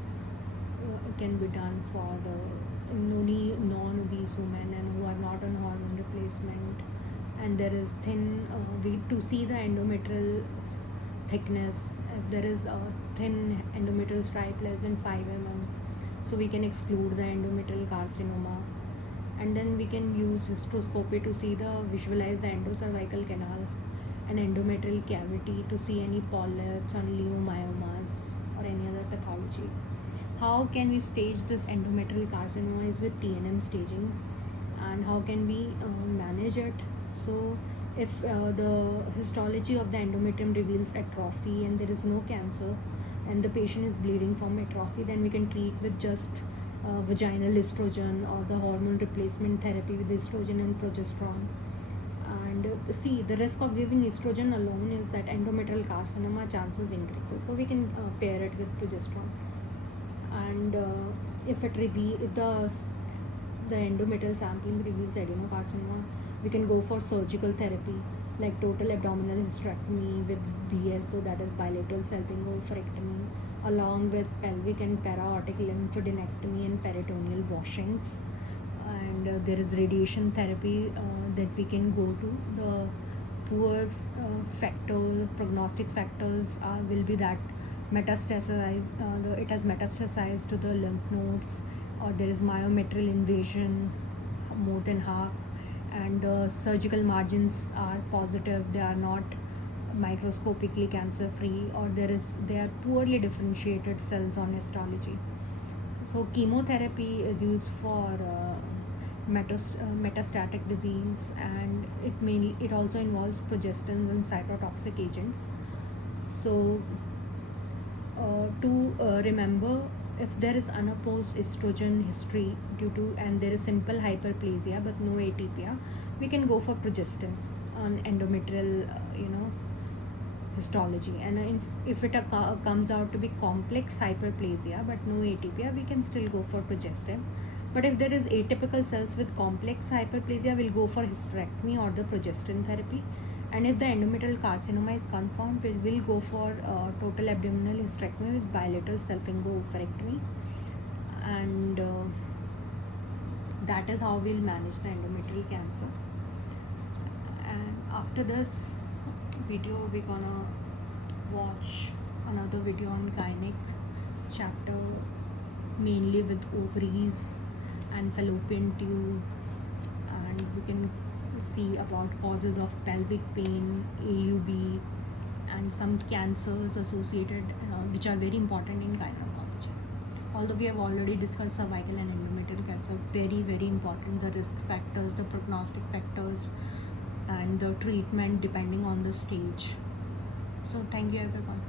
can be done for only non-obese women and who are not on hormone replacement, and there is to see the endometrial thickness. If there is a thin endometrial stripe less than 5 mm, so we can exclude the endometrial carcinoma. And then we can use hysteroscopy to visualize the endocervical canal and endometrial cavity to see any polyps or leiomyomas or any other pathology. How can we stage this endometrial carcinoma is with TNM staging, and how can we manage it? So if the histology of the endometrium reveals atrophy and there is no cancer and the patient is bleeding from atrophy, then we can treat with just vaginal estrogen or the hormone replacement therapy with estrogen and progesterone. And see, the risk of giving estrogen alone is that endometrial carcinoma chances increases, so we can pair it with progesterone. And if the endometrial sampling reveals adenocarcinoma, we can go for surgical therapy like total abdominal hysterectomy with BSO, that is bilateral self-ing oophorectomy, along with pelvic and para-aortic lymphadenectomy and peritoneal washings. And there is radiation therapy that we can go to. The poor prognostic factors will be that it has metastasized to the lymph nodes, or there is myometrial invasion more than half, and the surgical margins are positive, they are not microscopically cancer free, or they are poorly differentiated cells on histology. So chemotherapy is used for metastatic disease, and it also involves progestins and cytotoxic agents. So to remember, if there is unopposed estrogen history and there is simple hyperplasia but no atypia, we can go for progestin on endometrial histology. And if it comes out to be complex hyperplasia but no atypia, we can still go for progestin. But if there is atypical cells with complex hyperplasia, we'll go for hysterectomy or the progestin therapy. And if the endometrial carcinoma is confirmed, we will go for total abdominal hysterectomy with bilateral self-ing oophorectomy. And that is how we'll manage the endometrial cancer. And after this video, we're gonna watch another video on gynec chapter mainly with ovaries and fallopian tube, and we can see about causes of pelvic pain, AUB, and some cancers associated, which are very important in gynecology. Although we have already discussed cervical and endometrial cancer, very, very important, the risk factors, the prognostic factors, and the treatment depending on the stage. So thank you everyone.